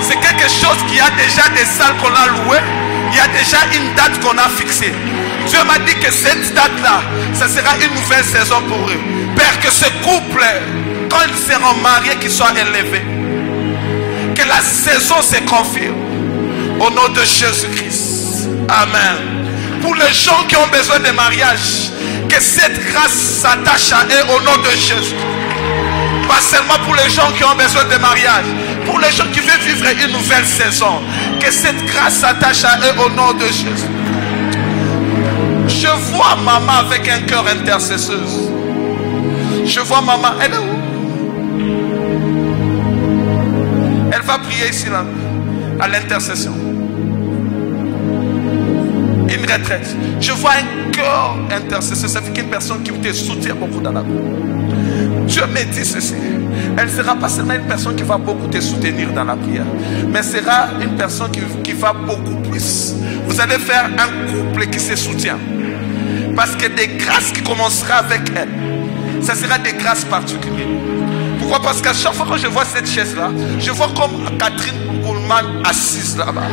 C'est quelque chose qui a déjà des salles qu'on a louées. Il y a déjà une date qu'on a fixée. Dieu m'a dit que cette date-là, ça sera une nouvelle saison pour eux. Père, que ce couple, quand ils seront mariés, qu'ils soient élevés. Que la saison se confirme. Au nom de Jésus-Christ. Amen. Pour les gens qui ont besoin de mariage, que cette grâce s'attache à eux au nom de Jésus. Pas seulement pour les gens qui ont besoin de mariage, pour les gens qui veulent vivre une nouvelle saison, que cette grâce s'attache à eux au nom de Jésus. Je vois maman avec un cœur intercesseuse. Je vois maman, elle est où? Elle va prier ici là, à l'intercession. Une retraite. Je vois un cœur intercesseur. Ça fait qu'une personne qui te soutient beaucoup dans la vie. Dieu me dit ceci. Elle ne sera pas seulement une personne qui va beaucoup te soutenir dans la prière, mais sera une personne qui va beaucoup plus. Vous allez faire un couple qui se soutient. Parce que des grâces qui commenceront avec elle, ça sera des grâces particulières. Pourquoi? Parce qu'à chaque fois que je vois cette chaise-là, je vois comme Catherine Goulman assise là-bas.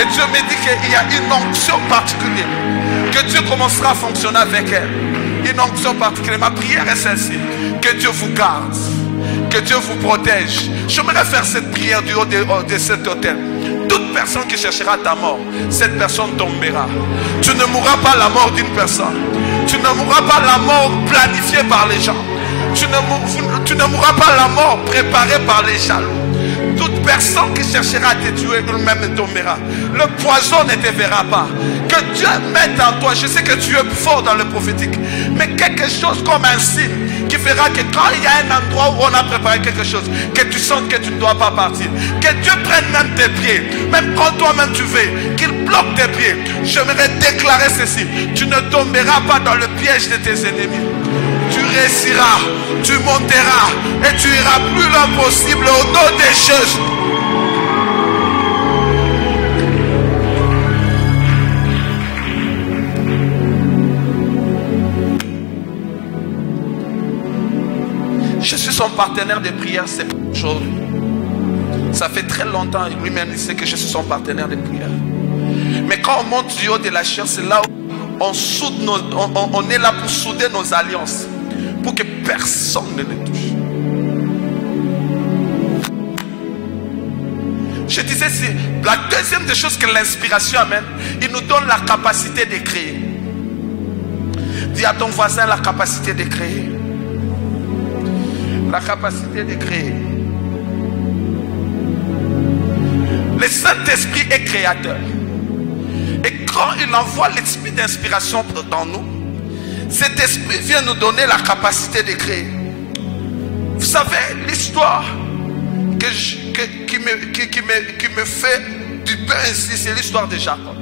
Et Dieu me dit qu'il y a une onction particulière, que Dieu commencera à fonctionner avec elle. Une onction particulière. Ma prière est celle-ci. Que Dieu vous garde, que Dieu vous protège. J'aimerais faire cette prière du haut de cet hôtel. Toute personne qui cherchera ta mort, cette personne tombera. Tu ne mourras pas la mort d'une personne. Tu ne mourras pas la mort planifiée par les gens. Tu ne mourras pas la mort préparée par les jaloux. Toute personne qui cherchera à te tuer, elle-même tombera. Le poison ne te verra pas. Que Dieu mette en toi, je sais que tu es fort dans le prophétique, mais quelque chose comme un signe qui fera que quand il y a un endroit où on a préparé quelque chose, que tu sens que tu ne dois pas partir, que Dieu prenne même tes pieds, même quand toi-même tu veux, qu'il bloque tes pieds. J'aimerais déclarer ceci: tu ne tomberas pas dans le piège de tes ennemis. Tu réussiras, tu monteras et tu iras plus loin possible au nom de Jésus. Je suis son partenaire de prière, c'est aujourd'hui. Ça fait très longtemps, lui-même il sait que je suis son partenaire de prière. Mais quand on monte du haut de la chair, c'est là où on est là pour souder nos alliances, pour que personne ne les touche. Je disais, c'est la deuxième des choses que l'inspiration amène. Il nous donne la capacité de créer. Dis à ton voisin la capacité de créer. La capacité de créer. Le Saint-Esprit est créateur. Et quand il envoie l'esprit d'inspiration dans nous, cet esprit vient nous donner la capacité de créer. Vous savez, l'histoire qui me fait du bien ici, c'est l'histoire de Jacob.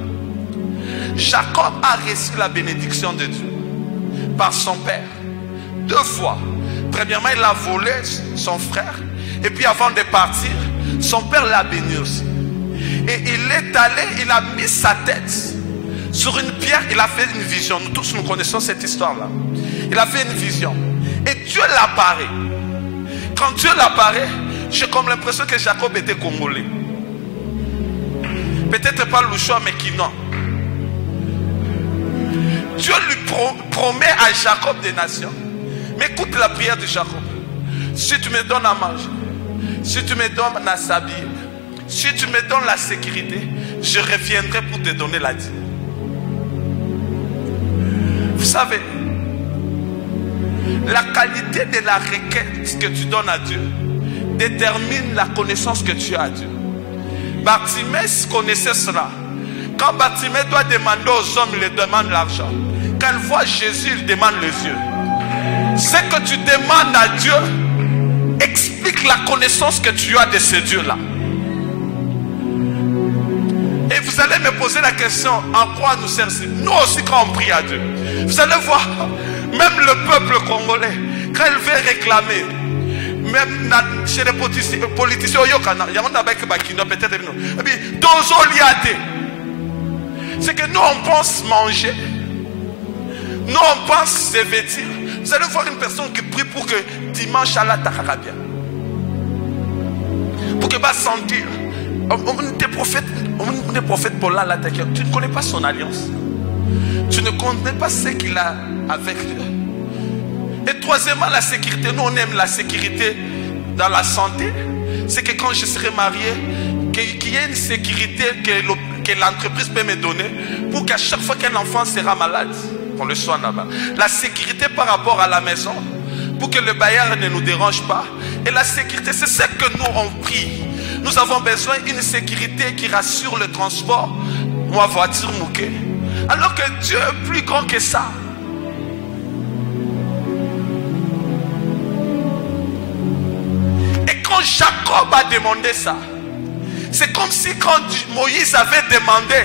Jacob a reçu la bénédiction de Dieu par son père 2 fois. Premièrement, il a volé son frère. Et puis avant de partir, son père l'a béni aussi. Et il est allé, il a mis sa tête sur une pierre, il a fait une vision. Nous tous nous connaissons cette histoire-là. Il a fait une vision. Et Dieu l'apparaît. Quand Dieu l'apparaît, j'ai comme l'impression que Jacob était congolais. Peut-être pas Louchoua, mais Kinan. Dieu lui promet à Jacob des nations. Mais écoute la prière de Jacob. Si tu me donnes à manger, si tu me donnes à s'habiller, si tu me donnes la sécurité, je reviendrai pour te donner la dîme. Vous savez, la qualité de la requête que tu donnes à Dieu détermine la connaissance que tu as à Dieu. Bartimée connaissait cela. Quand Bartimée doit demander aux hommes, il demande l'argent. Quand il voit Jésus, il demande les yeux. Ce que tu demandes à Dieu explique la connaissance que tu as de ce Dieu-là. Et vous allez me poser la question, en quoi nous servir? Nous aussi, quand on prie à Dieu, vous allez voir, même le peuple congolais, quand il veut réclamer, même chez les politiciens, c'est que nous on pense manger, nous on pense se vêtir. Vous allez voir une personne qui prie pour que dimanche Allah t'accorde bien, pour que va sentir. On est prophète pour là, tu ne connais pas son alliance, tu ne connais pas ce qu'il a avec Dieu. Et troisièmement, la sécurité. Nous on aime la sécurité dans la santé. C'est que quand je serai marié, qu'il y ait une sécurité que l'entreprise peut me donner pour qu'à chaque fois qu'un enfant sera malade, qu'on le soigne là-bas. La sécurité par rapport à la maison, pour que le bailleur ne nous dérange pas. Et la sécurité, c'est ce que nous on prie. Nous avons besoin d'une sécurité qui rassure le transport. Moi, voiture mouquée. Alors que Dieu est plus grand que ça. Et quand Jacob a demandé ça, c'est comme si quand Moïse avait demandé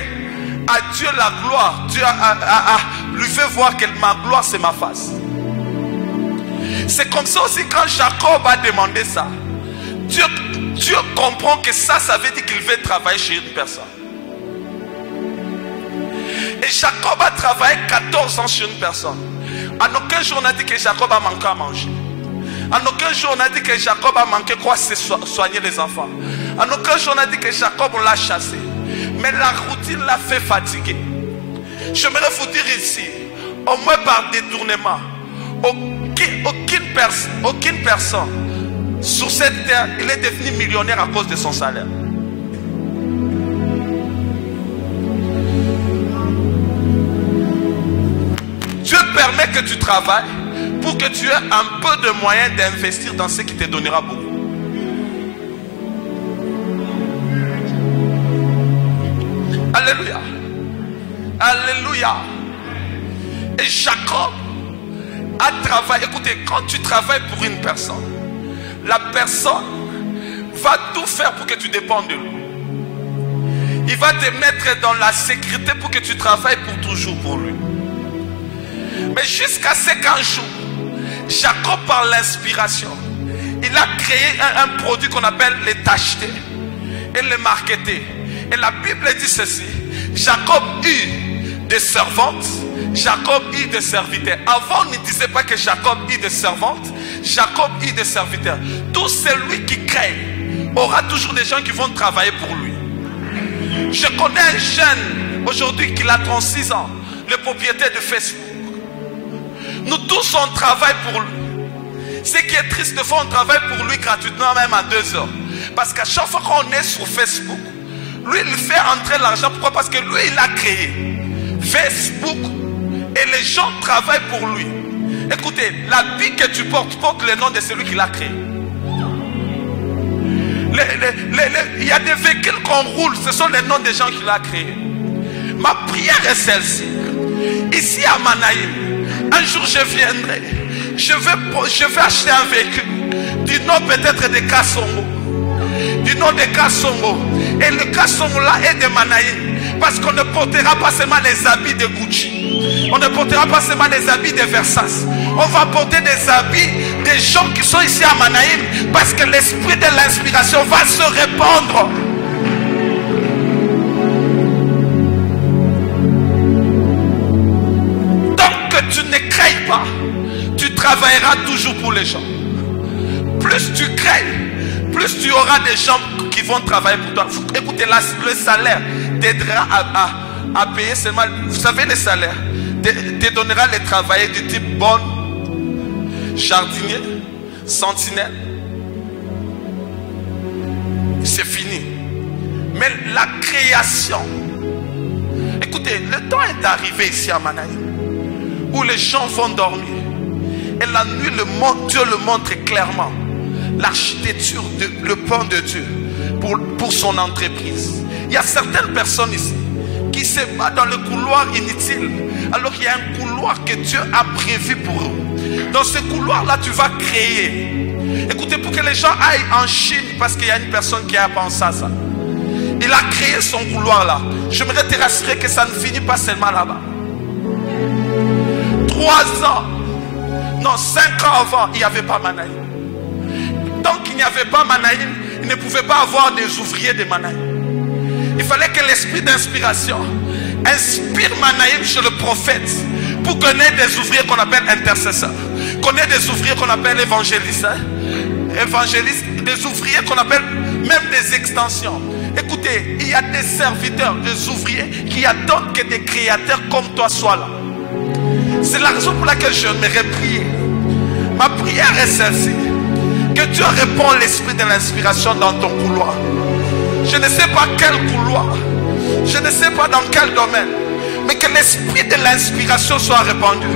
à Dieu la gloire, Dieu lui fait voir que ma gloire c'est ma face. C'est comme ça aussi quand Jacob a demandé ça, Dieu comprend que ça veut dire qu'il veut travailler chez une personne. Et Jacob a travaillé 14 ans chez une personne. En aucun jour on a dit que Jacob a manqué à manger. En aucun jour on a dit que Jacob a manqué quoi, c'est soigner les enfants. En aucun jour on a dit que Jacob on l'a chassé. Mais la routine l'a fait fatiguer. J'aimerais vous dire ici, au moins par détournement, aucune personne sur cette terre, il est devenu millionnaire à cause de son salaire. Dieu permet que tu travailles pour que tu aies un peu de moyens d'investir dans ce qui te donnera beaucoup. Alléluia. Alléluia. Et Jacob a travaillé. Écoutez, quand tu travailles pour une personne, la personne va tout faire pour que tu dépendes de lui. Il va te mettre dans la sécurité pour que tu travailles pour toujours pour lui. Mais jusqu'à ce qu'un jour, Jacob, par l'inspiration, il a créé un produit qu'on appelle les tachetés et les marketés. Et la Bible dit ceci: Jacob eut des servantes, Jacob eut des serviteurs. Avant, on ne disait pas que Jacob eut des servantes, Jacob eut des serviteurs. Tout celui qui crée aura toujours des gens qui vont travailler pour lui. Je connais un jeune aujourd'hui qui a 36 ans, le propriétaire de Facebook. Nous tous on travaille pour lui. Ce qui est triste, de fois on travaille pour lui gratuitement, même à 2 heures. Parce qu'à chaque fois qu'on est sur Facebook, lui il fait entrer l'argent. Pourquoi? Parce que lui il a créé Facebook et les gens travaillent pour lui. Écoutez, la vie que tu portes porte le nom de celui qui l'a créé. Il y a des véhicules qu'on roule, ce sont les noms des gens qui l'ont créé. Ma prière est celle-ci. Ici à Manaïm, un jour je viendrai, je vais acheter un véhicule du nom peut-être de Kassongo, du nom de Kassongo. Et le Kassongo là est de Manaïm, parce qu'on ne portera pas seulement les habits de Gucci, on ne portera pas seulement les habits de Versace, on va porter des habits des gens qui sont ici à Manaïm, parce que l'esprit de l'inspiration va se répandre. Tant que tu ne crées pas, tu travailleras toujours pour les gens. plus tu crées, plus tu auras des gens qui vont travailler pour toi. Écoutez, le salaire t'aidera à payer seulement. Vous savez, les salaires te donnera les travailleurs du type bonne, jardinier, sentinelle. C'est fini. Mais la création, écoutez, le temps est arrivé ici à Manaïm où les gens vont dormir et la nuit Dieu le montre clairement, l'architecture, le plan de Dieu pour son entreprise. Il y a certaines personnes ici qui se battent dans le couloir inutile alors qu'il y a un couloir que Dieu a prévu pour eux. Dans ce couloir là tu vas créer. Écoutez, pour que les gens aillent en Chine, parce qu'il y a une personne qui a pensé à ça, il a créé son couloir là. J'aimerais te rassurer que ça ne finit pas seulement là-bas. 3 ans, non 5 ans avant, il n'y avait pas Manaïm. Tant qu'il n'y avait pas Manaïm, il ne pouvait pas avoir des ouvriers de Manaïm. Il fallait que l'esprit d'inspiration inspire Manaïm chez le prophète pour qu'on ait des ouvriers qu'on appelle intercesseurs, qu'on ait des ouvriers qu'on appelle évangélistes, des ouvriers qu'on appelle même des extensions. Écoutez, il y a des serviteurs, des ouvriers qui attendent que des créateurs comme toi soient là. C'est la raison pour laquelle j'aimerais prier. Ma prière est celle-ci: que Dieu répond l'esprit de l'inspiration dans ton couloir. Je ne sais pas quel couloir, je ne sais pas dans quel domaine, mais que l'esprit de l'inspiration soit répandu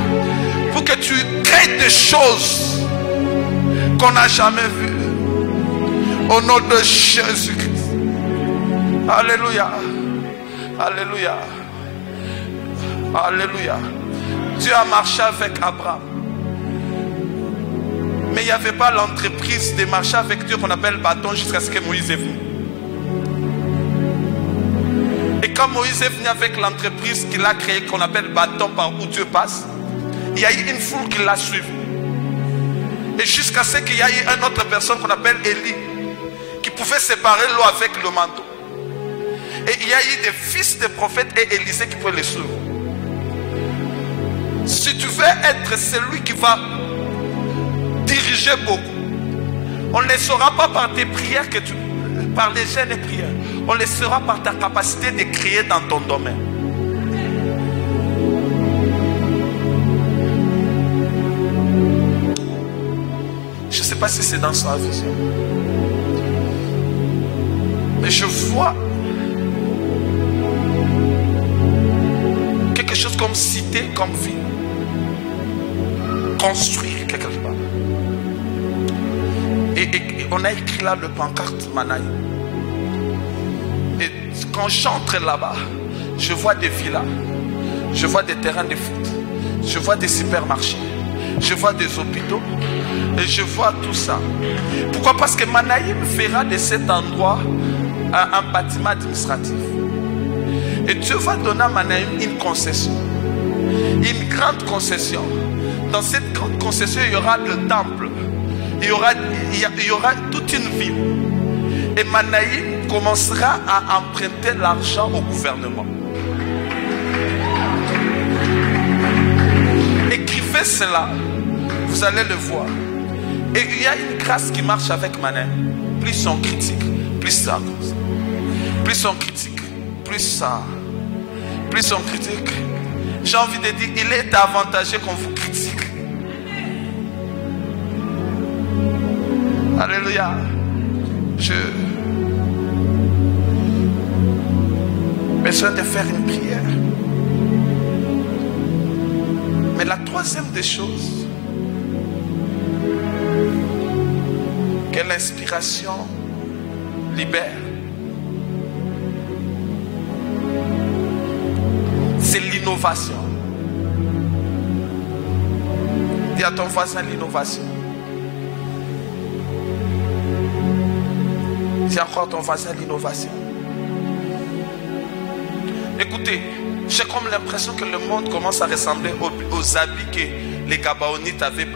pour que tu crées des choses qu'on n'a jamais vues. Au nom de Jésus-Christ. Alléluia. Alléluia. Alléluia. Dieu a marché avec Abraham. Mais il n'y avait pas l'entreprise de marcher avec Dieu qu'on appelle bâton jusqu'à ce que Moïse est venu. Et quand Moïse est venu avec l'entreprise qu'il a créée qu'on appelle bâton par où Dieu passe, il y a eu une foule qui l'a suivi. Et jusqu'à ce qu'il y ait une autre personne qu'on appelle Élie qui pouvait séparer l'eau avec le manteau. Et il y a eu des fils de prophètes et Élisée qui pouvaient les suivre. Si tu veux être celui qui va diriger beaucoup, on ne le saura pas par tes prières, par les jeûnes et prières. On le saura par ta capacité de créer dans ton domaine. Je ne sais pas si c'est dans sa vision, mais je vois quelque chose comme cité, comme ville, construire quelque part. Et on a écrit là le pancarte Manaïm. Et quand j'entre là-bas, je vois des villas, je vois des terrains de foot, je vois des supermarchés, je vois des hôpitaux et je vois tout ça. Pourquoi? Parce que Manaïm fera de cet endroit un bâtiment administratif. Et Dieu va donner à Manaïm une concession, une grande concession. Dans cette grande concession, il y aura le temple, il y aura toute une ville. Et Manaïm commencera à emprunter l'argent au gouvernement. Écrivez cela, vous allez le voir. Et il y a une grâce qui marche avec Manaïm. Plus on critique, plus ça. Plus on critique, plus ça. Plus on critique. J'ai envie de dire, il est avantageux qu'on vous critique. Alléluia. Je besoin de faire une prière. Mais la troisième des choses, que l'inspiration libère, c'est l'innovation. Dis à ton voisin l'innovation. Dis encore à ton voisin l'innovation. Écoutez, j'ai comme l'impression que le monde commence à ressembler aux habits que les Gabaonites avaient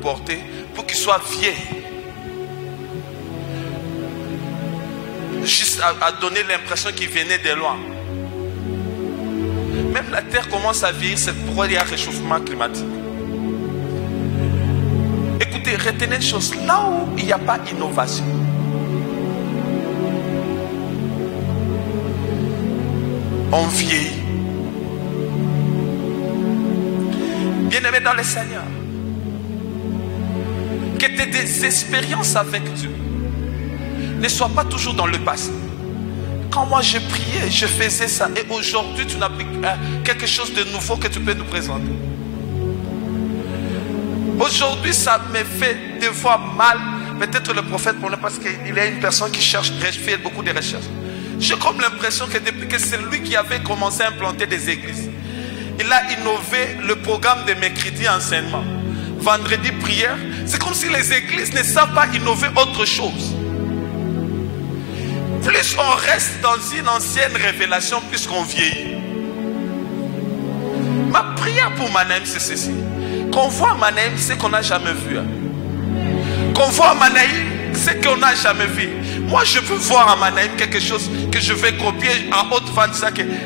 portés pour qu'ils soient vieux. Juste à donner l'impression qu'ils venaient de loin. Même la terre commence à vieillir, c'est pourquoi il y a un réchauffement climatique. Écoutez, retenez une chose, là où il n'y a pas d'innovation, on vieillit. Bien-aimé dans le Seigneur, que tes expériences avec Dieu ne soient pas toujours dans le passé. Quand moi je priais, je faisais ça, et aujourd'hui tu n'as plus quelque chose de nouveau que tu peux nous présenter. Aujourd'hui ça me fait des fois mal, peut-être le prophète pour nous, parce qu'il est une personne qui cherche, fait beaucoup de recherches. J'ai comme l'impression que depuis que c'est lui qui avait commencé à implanter des églises, il a innové le programme de mercredi enseignement, vendredi prière. C'est comme si les églises ne savent pas innover autre chose. Plus on reste dans une ancienne révélation, plus qu'on vieillit. Ma prière pour Manaïm, c'est ceci. Qu'on voit Manaïm, c'est qu'on n'a jamais vu. Qu'on voit Manaïm, c'est qu'on n'a jamais vu. Moi, je veux voir à Manaïm quelque chose que je vais copier en haute vente.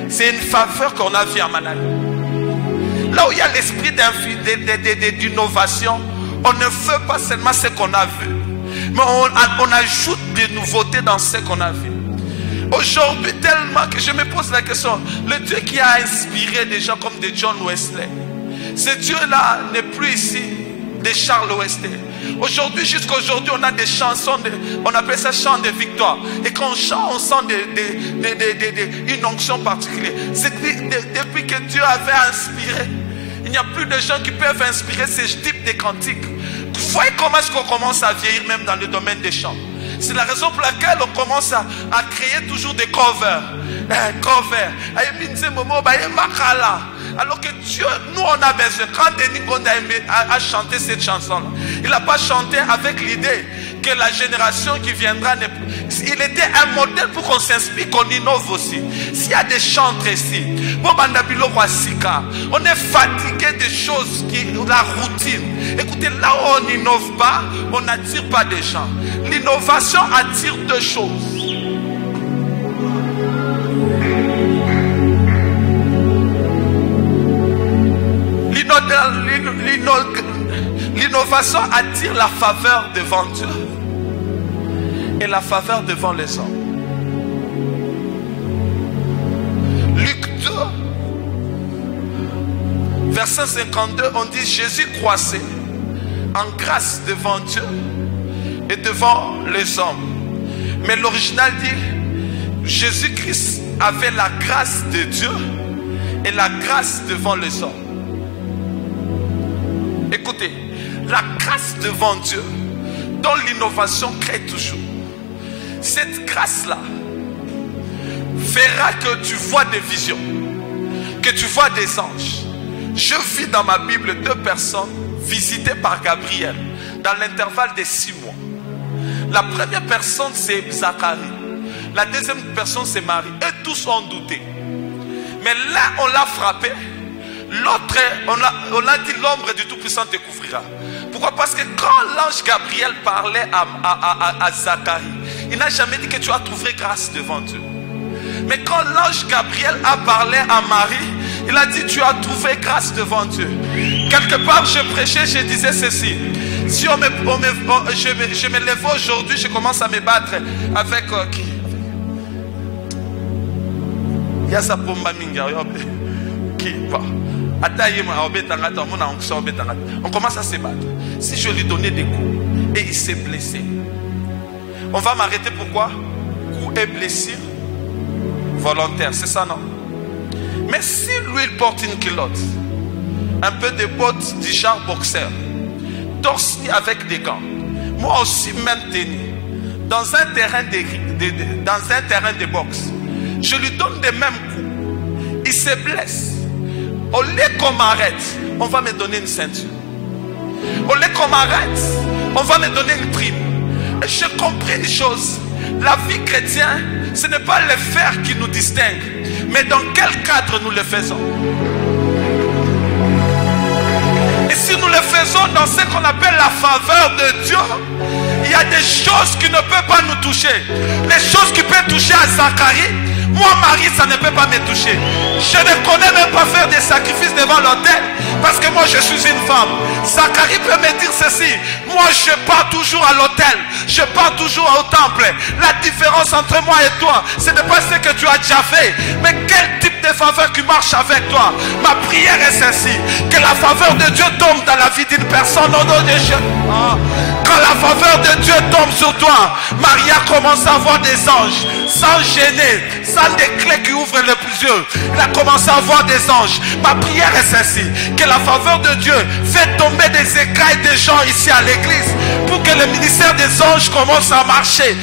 C'est une faveur qu'on a vue à Manaïm. Là où il y a l'esprit d'innovation, on ne fait pas seulement ce qu'on a vu, mais on ajoute des nouveautés dans ce qu'on a vu. Aujourd'hui, tellement que je me pose la question, le Dieu qui a inspiré des gens comme de John Wesley, ce Dieu-là n'est plus ici de Charles Wesley. Aujourd'hui, jusqu'à aujourd'hui, on a des chansons, on appelle ça chant de victoire. Et quand on chante, on sent une onction particulière. C'est depuis que Dieu avait inspiré, il n'y a plus de gens qui peuvent inspirer ce type de cantiques. Vous voyez comment est-ce qu'on commence à vieillir même dans le domaine des chants. C'est la raison pour laquelle on commence à créer toujours des covers. Alors que Dieu, nous on a besoin. Quand Denis Gonda a chanté cette chanson-là, il n'a pas chanté avec l'idée que la génération qui viendra, il était un modèle pour qu'on s'inspire, qu'on innove aussi. S'il y a des chantres ici, on est fatigué des choses, la routine. Écoutez, là où on n'innove pas, on n'attire pas des gens. L'innovation attire deux choses. L'innovation attire la faveur devant Dieu et la faveur devant les hommes. Luc 2, verset 52, on dit Jésus croissait en grâce devant Dieu et devant les hommes. Mais l'original dit Jésus-Christ avait la grâce de Dieu et la grâce devant les hommes. Écoutez, la grâce devant Dieu, dont l'innovation crée toujours. Cette grâce-là fera que tu vois des visions, que tu vois des anges. Je vis dans ma Bible 2 personnes visitées par Gabriel dans l'intervalle de 6 mois. La première personne c'est Zacharie, la deuxième personne c'est Marie, et tous ont douté. Mais là on l'a frappé. L'autre, on a dit l'ombre du Tout-Puissant te couvrira. Pourquoi? Parce que quand l'ange Gabriel parlait à Zacharie, il n'a jamais dit que tu as trouvé grâce devant Dieu. Mais quand l'ange Gabriel a parlé à Marie, il a dit tu as trouvé grâce devant Dieu. Quelque part je prêchais, je disais ceci. Si je me lève aujourd'hui, je commence à me battre avec qui? Il y a sa pomba minga. Qui va? On commence à se battre. Si je lui donnais des coups et il s'est blessé, on va m'arrêter. Pourquoi? Coup et blessure volontaire, c'est ça, non? Mais si lui il porte une culotte, un peu de bottes du genre boxeur, torse nu avec des gants, moi aussi même tenu dans un terrain de boxe, je lui donne des mêmes coups, il se blesse. Au lieu qu'on m'arrête, on va me donner une ceinture. Au lieu qu'on m'arrête, on va me donner une prime. Et j'ai compris une chose. La vie chrétienne, ce n'est pas le faire qui nous distingue, mais dans quel cadre nous le faisons. Et si nous le faisons dans ce qu'on appelle la faveur de Dieu, il y a des choses qui ne peuvent pas nous toucher. Les choses qui peuvent toucher à Zacharie, Moi, Marie, ça ne peut pas me toucher. Je ne connais même pas faire des sacrifices devant l'autel parce que moi, je suis une femme. Zacharie peut me dire ceci. Moi, je pars toujours à l'autel. Je pars toujours au temple. La différence entre moi et toi, ce n'est pas ce que tu as déjà fait, mais quel type de faveur qui marche avec toi. Ma prière est celle-ci. Que la faveur de Dieu tombe dans la vie d'une personne au nom de Jésus. Quand la faveur de Dieu tombe sur toi, Maria commence à voir des anges, sans gêner, sans des clés qui ouvrent les plusieurs. Elle a commencé à voir des anges. Ma prière est celle-ci. Que la faveur de Dieu fait tomber des écailles des gens ici à l'église, pour que le ministère des anges commence à marcher.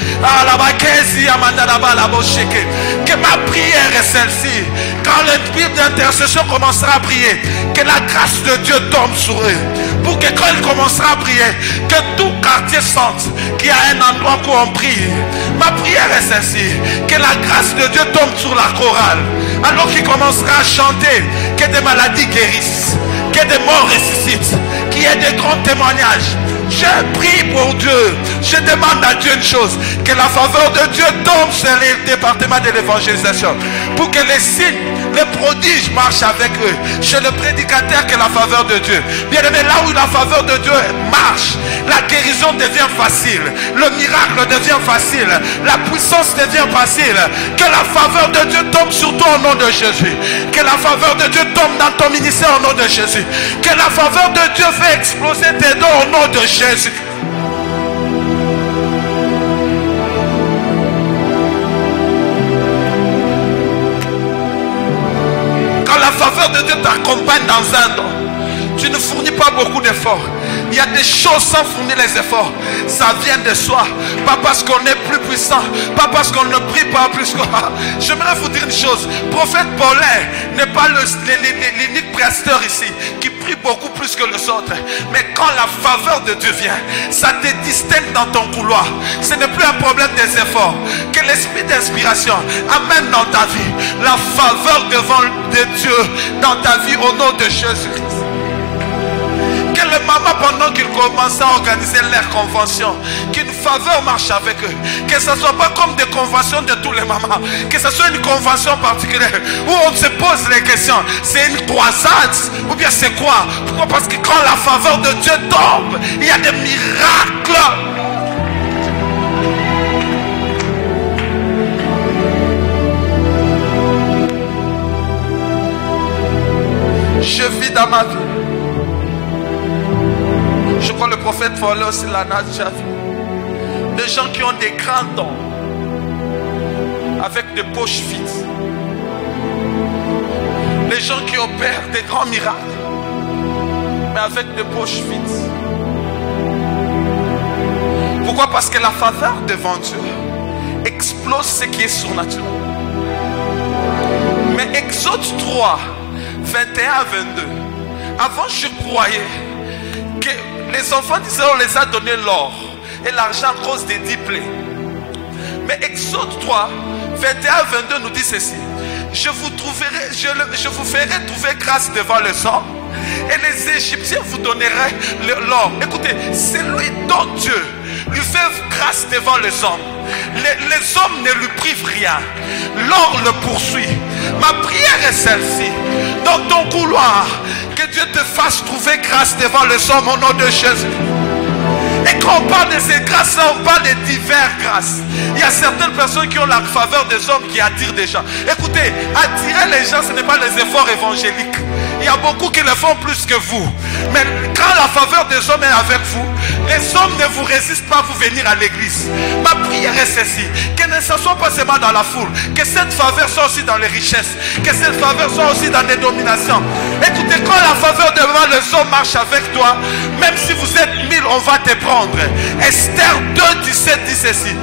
Que ma prière est celle-ci. Quand l'esprit d'intercession commencera à prier, que la grâce de Dieu tombe sur eux. Pour que quand il commencera à prier, que tout quartier sente qu'il y a un endroit où on prie. Ma prière est celle-ci. Que la grâce de Dieu tombe sur la chorale. Alors qu'il commencera à chanter, que des maladies guérissent, que des morts ressuscitent, qu'il y ait des grands témoignages. Je prie pour Dieu. Je demande à Dieu une chose. Que la faveur de Dieu tombe sur les départements de l'évangélisation. Pour que les signes, les prodiges marchent avec eux. Chez le prédicateur, que la faveur de Dieu. Bien aimé, là où la faveur de Dieu marche, la guérison devient facile. Le miracle devient facile. La puissance devient facile. Que la faveur de Dieu tombe sur toi au nom de Jésus. Que la faveur de Dieu tombe dans ton ministère au nom de Jésus. Que la faveur de Dieu fait exploser tes dons au nom de Jésus. Quand la faveur de Dieu t'accompagne dans un don, tu ne fournis pas beaucoup d'efforts. Il y a des choses sans fournir les efforts. Ça vient de soi. Pas parce qu'on est plus puissant. Pas parce qu'on ne prie pas plus que... J'aimerais vous dire une chose. Prophète Paulin n'est pas l'unique pasteur ici qui prie beaucoup plus que les autres. Mais quand la faveur de Dieu vient, ça te distingue dans ton couloir. Ce n'est plus un problème des efforts. Que l'esprit d'inspiration amène dans ta vie la faveur devant de Dieu dans ta vie au nom de Jésus-Christ. Que les mamans, pendant qu'ils commencent à organiser leurs conventions, qu'une faveur marche avec eux. Que ce ne soit pas comme des conventions de tous les mamans. Que ce soit une convention particulière où on se pose les questions. C'est une croisade ou bien c'est quoi? Pourquoi? Parce que quand la faveur de Dieu tombe, il y a des miracles. Je vis dans ma vie. Je crois que le prophète Paul aussi l'a déjà vu. Des gens qui ont des grands dons avec des poches vides. Des gens qui opèrent des grands miracles mais avec des poches vides. Pourquoi? Parce que la faveur devant Dieu explose ce qui est surnaturel. Mais Exode 3, 21 à 22. Avant, je croyais que les enfants d'Israël, on les a donné l'or et l'argent à cause des 10 plaies. Mais Exode 3, 21 à 22 nous dit ceci. Je vous ferai trouver grâce devant les hommes et les Égyptiens vous donneraient l'or. Écoutez, c'est lui dont Dieu lui fait grâce devant les hommes. Les hommes ne lui privent rien. L'or le poursuit. Ma prière est celle-ci. Dans ton couloir, que Dieu te fasse trouver grâce devant les hommes au nom de Jésus. Et quand on parle de ces grâces-là, on parle de diverses grâces. Il y a certaines personnes qui ont la faveur des hommes qui attirent des gens. Écoutez, attirer les gens, ce n'est pas les efforts évangéliques. Il y a beaucoup qui le font plus que vous. Mais quand la faveur des hommes est avec vous, les hommes ne vous résistent pas à vous venir à l'église. Ma prière est celle-ci. Que ne soit pas seulement dans la foule. Que cette faveur soit aussi dans les richesses. Que cette faveur soit aussi dans les dominations. Écoutez, quand la faveur devant les hommes marche avec toi, même si vous êtes 1000, on va te prendre. Esther 2, 17 dit ceci.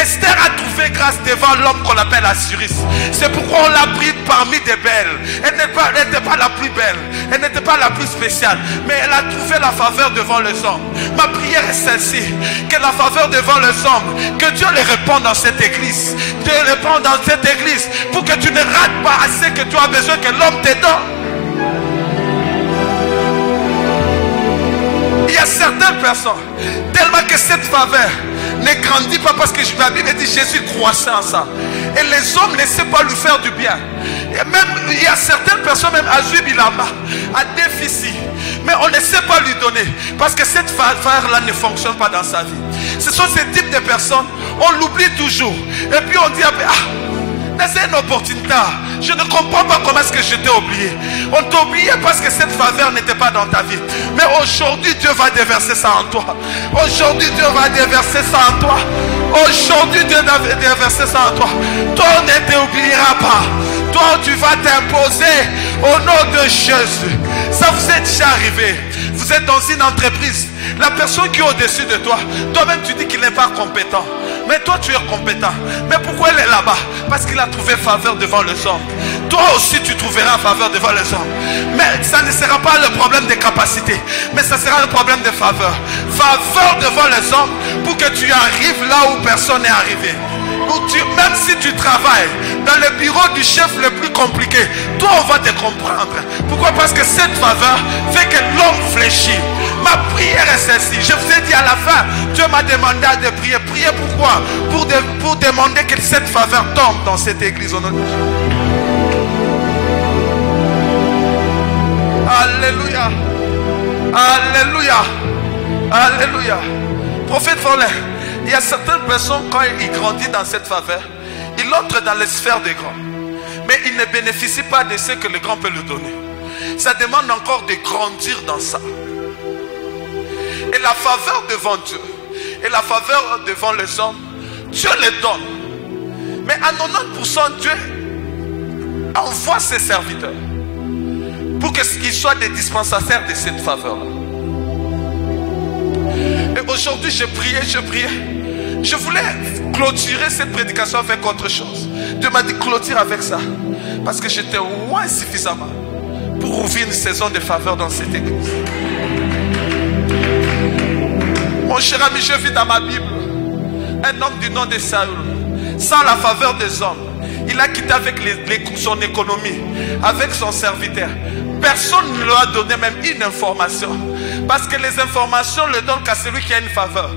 Esther a trouvé grâce devant l'homme qu'on appelle Assuris. C'est pourquoi on l'a pris parmi des belles. Elle n'était pas la plus belle. Elle n'était pas la plus spéciale. Mais elle a trouvé la faveur devant les hommes. Ma prière est celle-ci. Que la faveur devant les hommes, que Dieu les réponde dans cette église. Dieu les réponde dans cette église. Pour que tu ne rates pas assez que tu as besoin que l'homme te donne. Il y a certaines personnes, tellement que cette faveur ne grandit pas parce que la Bible dit Jésus croissait en ça. Et les hommes ne savent pas lui faire du bien. Et même, il y a certaines personnes, même Azub Ilama, a déficit. Mais on ne sait pas lui donner. Parce que cette faveur-là ne fonctionne pas dans sa vie. Ce sont ces types de personnes, on l'oublie toujours. Et puis on dit, c'est une opportunité. Je ne comprends pas comment est-ce que je t'ai oublié. On t'a oublié parce que cette faveur n'était pas dans ta vie. Mais aujourd'hui, Dieu va déverser ça en toi. Aujourd'hui, Dieu va déverser ça en toi. Aujourd'hui, Dieu va déverser ça en toi. Toi, on ne t'oubliera pas. Toi, tu vas t'imposer au nom de Jésus. Ça vous est déjà arrivé. Vous êtes dans une entreprise. La personne qui est au-dessus de toi, toi-même tu dis qu'il n'est pas compétent. Mais toi tu es compétent. Mais pourquoi elle est là-bas? Parce qu'il a trouvé faveur devant les hommes. Toi aussi tu trouveras faveur devant les hommes. Mais ça ne sera pas le problème de capacité. Mais ça sera le problème de faveur. Faveur devant les hommes pour que tu arrives là où personne n'est arrivé. Même si tu travailles dans le bureau du chef le plus compliqué, toi on va te comprendre. Pourquoi? Parce que cette faveur fait que l'homme fléchit. Ma prière est celle-ci. Je vous ai dit à la fin, Dieu m'a demandé de prier. Prier pourquoi? Pour demander que cette faveur tombe dans cette église au nom de Jésus. Alléluia. Alléluia. Alléluia. Prophète Forlin, il y a certaines personnes, quand ils grandissent dans cette faveur, ils entrent dans les sphères des grands. Mais ils ne bénéficient pas de ce que le grand peut leur donner. Ça demande encore de grandir dans ça. Et la faveur devant Dieu et la faveur devant les hommes, Dieu les donne. Mais à 90%, Dieu envoie ses serviteurs pour qu'ils soient des dispensataires de cette faveur-là. Et aujourd'hui, je priais. Je voulais clôturer cette prédication avec autre chose. Dieu m'a dit clôture avec ça. Parce que j'étais loin suffisamment pour ouvrir une saison de faveur dans cette église. Mon cher ami, je vis dans ma Bible un homme du nom de Saül. Sans la faveur des hommes, il a quitté avec son économie, avec son serviteur. Personne ne lui a donné même une information. Parce que les informations ne le donnent qu'à celui qui a une faveur.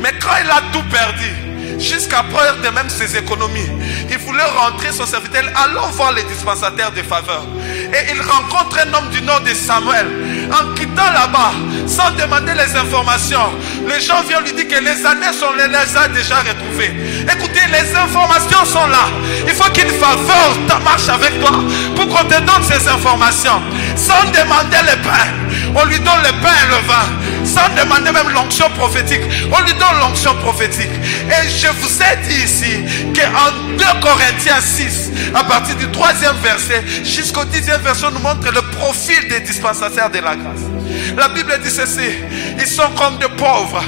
Mais quand il a tout perdu, jusqu'à preuve de même ses économies, il voulait rentrer son serviteur. Allons voir les dispensataires de faveur. Et il rencontre un homme du nom de Samuel. En quittant là-bas, sans demander les informations, les gens viennent lui dire que les années sont les a déjà retrouvées. Écoutez, les informations sont là. Il faut qu'une faveur marche avec toi pour qu'on te donne ces informations. Sans demander le pain, on lui donne le pain et le vin. Sans demander même l'onction prophétique, on lui donne l'onction prophétique. Et je vous ai dit ici qu'en 2 Corinthiens 6, à partir du 3e verset jusqu'au 10e verset, nous montre le profil des dispensataires de la grâce. La Bible dit ceci: ils sont comme des pauvres,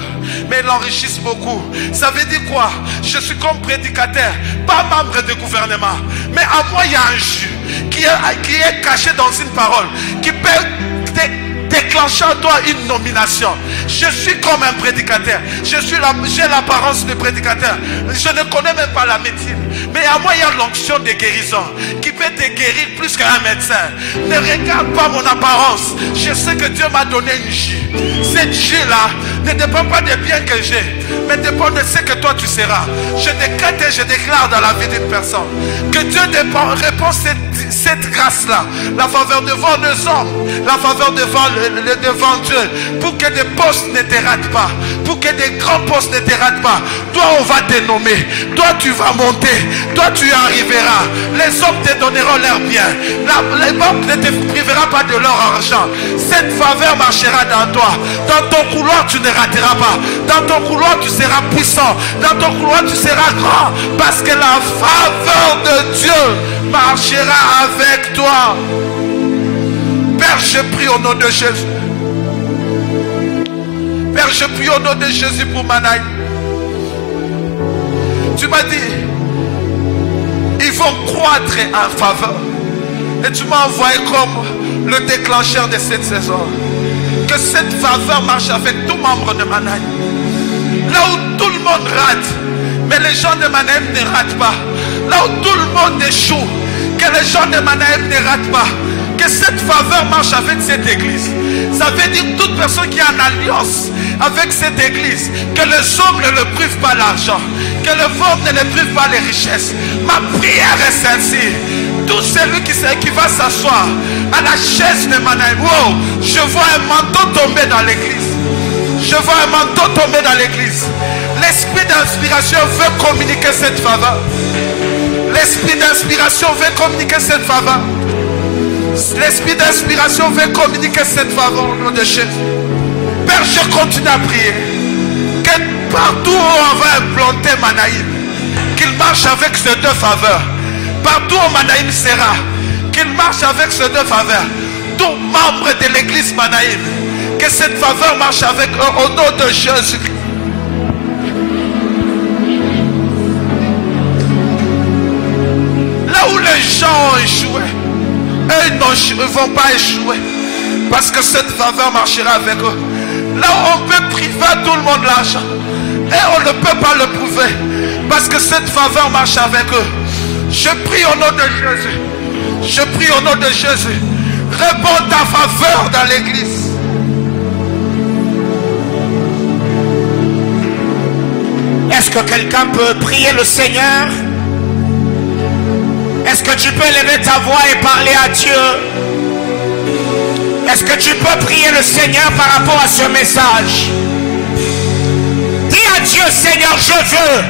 mais ils enrichissent beaucoup. Ça veut dire quoi? Je suis comme prédicateur, pas membre de gouvernement, mais à moi il y a un jus qui est caché dans une parole, qui peut déclencher en toi une nomination. Je suis comme un prédicateur. J'ai l'apparence de prédicateur. Je ne connais même pas la médecine. Mais à moi, il y a l'onction de guérison qui peut te guérir plus qu'un médecin. Ne regarde pas mon apparence. Je sais que Dieu m'a donné une jus. Cette jus-là ne dépend pas des biens que j'ai, mais dépend de ce que toi tu seras. Je décrète et je déclare dans la vie d'une personne que Dieu répond cette grâce-là. La faveur devant les hommes, la faveur devant Dieu, pour que des postes ne te ratent pas, pour que des grands postes ne te ratent pas. Toi, on va te nommer. Toi, tu vas monter. Toi, tu arriveras. Les hommes te donneront leur bien. Les banques ne te privera pas de leur argent. Cette faveur marchera dans toi. Dans ton couloir, tu ne rateras pas. Dans ton couloir, tu seras puissant. Dans ton couloir, tu seras grand. Parce que la faveur de Dieu marchera avec toi. Père, je prie au nom de Jésus. Père, je prie au nom de Jésus pour Manaï. Tu m'as dit, ils vont croître en faveur. Et tu m'as envoyé comme le déclencheur de cette saison. Que cette faveur marche avec tout membre de Manaï. Là où tout le monde rate, mais les gens de Manaïm ne ratent pas. Là où tout le monde échoue, que les gens de Manaïm ne ratent pas. Que que cette faveur marche avec cette église. Ça veut dire toute personne qui est en alliance avec cette église, que les hommes ne le privent pas l'argent, que le monde ne le prive pas les richesses. Ma prière est celle-ci. Tout celui qui va s'asseoir à la chaise de Manaïm, wow, je vois un manteau tomber dans l'église. Je vois un manteau tomber dans l'église. L'esprit d'inspiration veut communiquer cette faveur. L'esprit d'inspiration veut communiquer cette faveur. L'esprit d'inspiration veut communiquer cette faveur au nom de Jésus. Père, je continue à prier. Que partout où on va implanter Manaïm, qu'il marche avec ces deux faveurs. Partout où Manaïm sera, qu'il marche avec ces deux faveurs. Tout membre de l'église Manaïm, que cette faveur marche avec eux au nom de Jésus. Là où les gens ont échoué, eux ne vont pas échouer. Parce que cette faveur marchera avec eux. Là où on peut priver tout le monde l'argent, et on ne peut pas le prouver. Parce que cette faveur marche avec eux. Je prie au nom de Jésus. Je prie au nom de Jésus. Réponds ta faveur dans l'église. Est-ce que quelqu'un peut prier le Seigneur? Est-ce que tu peux lever ta voix et parler à Dieu? Est-ce que tu peux prier le Seigneur par rapport à ce message? Dis à Dieu, Seigneur, je veux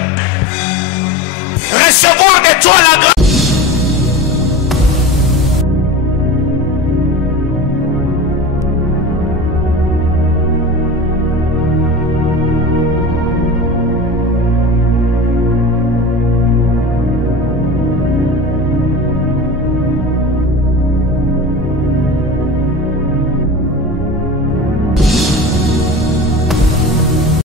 recevoir de toi la grâce.